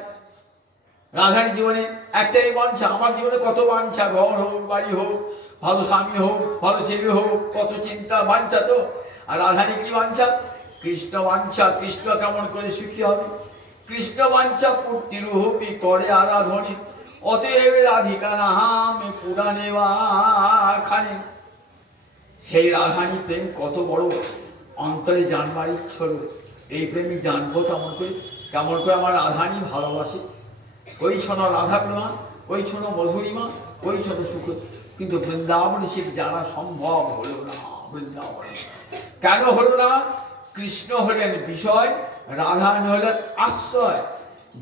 রাধার জীবনে একটাই বাঞ্ছা, আমার জীবনে কত বাঞ্ছা, ঘর হোক, বাড়ি হোক, ভালো স্বামী হোক, ভালো ছেলে হোক, কত চিন্তা বাঞ্ছা তো। আর রাধারী কি বাঞ্ছা? কৃষ্ণ বাঞ্ছা, কৃষ্ণ কেমন করে সুখী হবে। কৃষ্ণ বাঞ্ছা পূর্তিরূপী করে আরাধনে, অতএব রাধিকা নাম পুরাণে বাখানে। সেই রাধারী প্রেম কত বড়, অন্তরে জানবার ইচ্ছা হলো, এই প্রেমী জানবো কেমন করে, কেমন করে আমার রাধারী ভালোবাসে। ওই শোনো রাধা প্রেমা, ওই শোনো মধুরিমা, ওই শোনো সুখ, কিন্তু বৃন্দাবনে সে জানা সম্ভব হলো না। বৃন্দাবনে কেন হলো না? কৃষ্ণ হলেন বিষয়, রাধারানী হলেন আশ্রয়।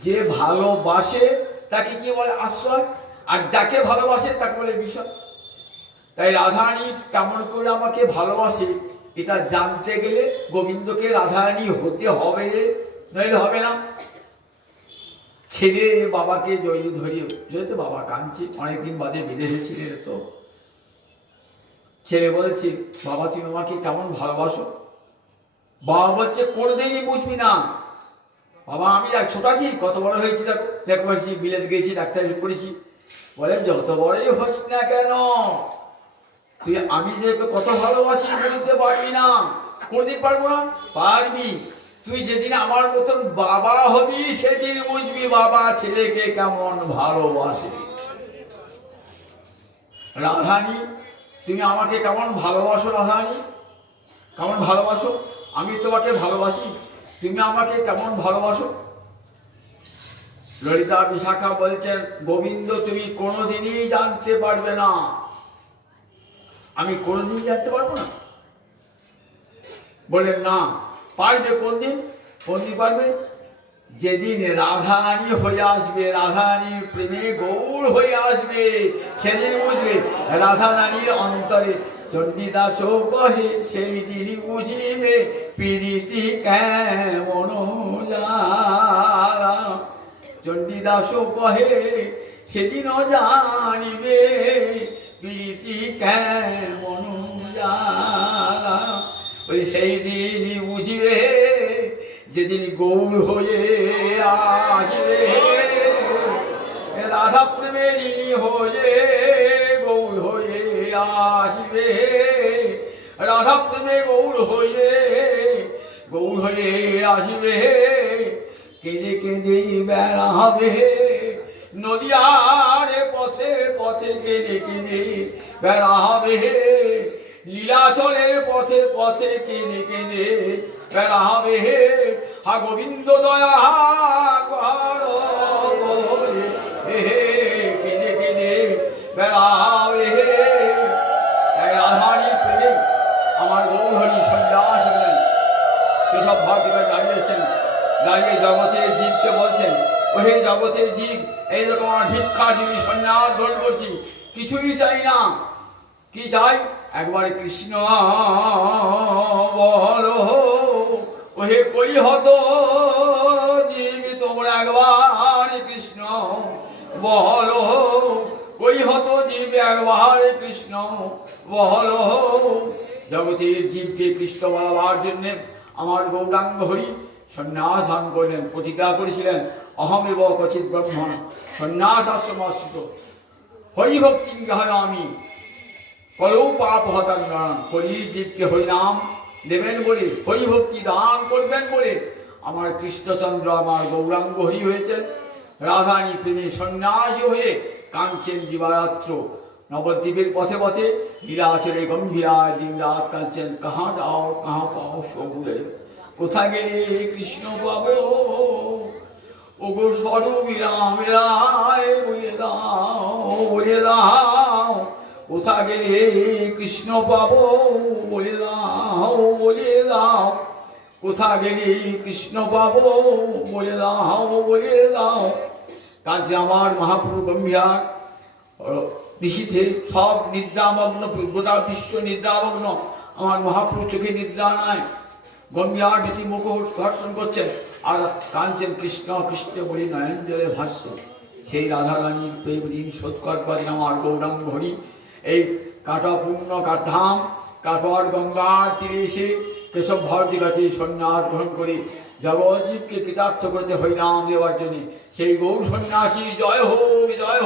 যে ভালোবাসে তাকে কি বলে? আশ্রয়। আর যাকে ভালোবাসে তাকে বলে বিষয়। তাই রাধারানী কেমন করে আমাকে ভালোবাসে, এটা জানতে গেলে গোবিন্দকে রাধারানী হতে হবে, নইলে হবে না। ছেলে বাবাকে জড়িয়ে ধরিয়ে বুঝেছে, বাবা কাঁদছে, অনেকদিন বাদে বিদেশে ছিলেন তো। ছেলে বলছে, বাবা তুমি আমাকে কেমন ভালোবাসো? বাবা বলছে, কোনোদিনই বুঝবি না। বাবা আমি ছোট আছি, কত বড় হয়েছি, দেখো দেখো বিলেত গেছি, ডাক্তারি করেছি। বলে যত বড়ই হোস না কেন, তুই আমি যে কত ভালোবাসি বলতে পারবি না। কোনদিন পারবো না? পারবি। তুই যেদিন আমার মতন বাবা হবি সেদিন বুঝবি বাবা ছেলেকে কেমন ভালোবাসে। রাধারানী তুমি আমাকে কেমন ভালোবাসো? রাধারানী কেমন ভালোবাসো? আমি তোমাকে ভালোবাসি, তুমি আমাকে কেমন ভালোবাসো? ললিতা বিশাখা বলছেন, গোবিন্দ তুমি কোনোদিনই জানতে পারবে না। আমি কোনোদিন জানতে পারবো না? বলেন না, পারবে। কোন দিন? কোন দিন পারবে? যেদিন রাধারানী হয়ে আসবে, রাধারানীর প্রেমে গৌর হয়ে আসবে, সেদিন বুঝবে রাধারানীর অন্তরে। চণ্ডীদাস কহে সেই দিন বুঝিবে প্রীতি কেমন। চণ্ডীদাস কহে সেদিনও জানিবে প্রীতি কেমন জ্বালা। ওই সেই দিনই বুঝিবে যেদিন গৌর হয়ে আসবে, রাধা প্রেমেরই হয়ে গৌর হয়ে আসবে, রাধা প্রেমে গৌর হয়ে আসবে। কেঁদে কেঁদে বেড়া হবে নদিয়ার পথে পথে, কেঁদে কেঁদে বেড়া হবে লীলাচলের পথে পথে, কেঁদে কেঁদে বেড়া হবে। হা গোবিন্দ দয়া কর বলে কেঁদে কেঁদে বেড়া হবে। রাধারানী পেলে আমার গৌরহরি সন্ন্যাস হলেন। কেশব ভট্টাচার্য দাঁড়িয়েছেন, দাঁড়িয়ে জগতের জীবকে বলছেন, ওহে জগতের জীব, এইরকম আমার ভিক্ষার জীবী সন্ন্যাস গ্রহণ করছি, কিছুই চাই না। কি চাই? একবার কৃষ্ণ বলো। ওহে কলিহত জীব, তোমরা একবার কৃষ্ণ বলো। কলিহত জীব একবার কৃষ্ণ বলো। জগতের জীবকে কৃষ্ণ বলবার জন্য আমার গৌরাঙ্গ হরি সন্ন্যাস দান করলেন, প্রতিজ্ঞা করেছিলেন, অহমেব কচিৎ ব্রহ্ম সন্ন্যাস আশ্রমাশ্রিত হরিভক্তি গ্রহামি কলৌ পাপ হতাঙ্গন। হরির জীবকে হরিনাম দেবেন বলে, হরিভক্তি দান করবেন বলে আমার কৃষ্ণচন্দ্র আমার গৌরাঙ্গ হরি হয়েছেন। রাধারানী প্রেমী সন্ন্যাসী হয়ে কাঁদছেন দিবারাত্র নবদ্বীপের পথে পথে, লীলাচলে গম্ভীরায় দিন রাত কাঁদছেন। কাহা যাও কাহা পাও সবুরে, কোথা গেলে কৃষ্ণ পাবো, ওগো সরবিরাম রায় বলে দাও, বলে দাও। কোথা গেলে কৃষ্ণ পাবো, বলে দাও, বলে দাও। কোথা গেলে কৃষ্ণ পাবো, বলে দাও, বলে দাও। কাজে আমার মহাপ্রভু গম্ভীর ঋষিতে সব নিদ্রামগ্ন, গোটা বিশ্ব নিদ্রামগ্ন, আমার মহাপ্রভু চোখে নিদ্রা নাই। গম্ভীর ঋষি মুখ ঘর্ষণ করছেন আর কাঁদছেন কৃষ্ণ কৃষ্ণ বলি নয়ন জলে ভাসছে। সেই রাধারানীর প্রেম দিন শোধ করবার আমার গৌরাঙ্গ হরি এই কাটাপূর্ণ কাঠাম কাটোয়ার গঙ্গার তীরে এসে কেশব ভারতীর কাছে সন্ন্যাস গ্রহণ করে জগৎজীবকে কৃতার্থ করেছে হরিনাম দেওয়ার জন্য। সেই গৌর সন্ন্যাসী জয় হোক, জয়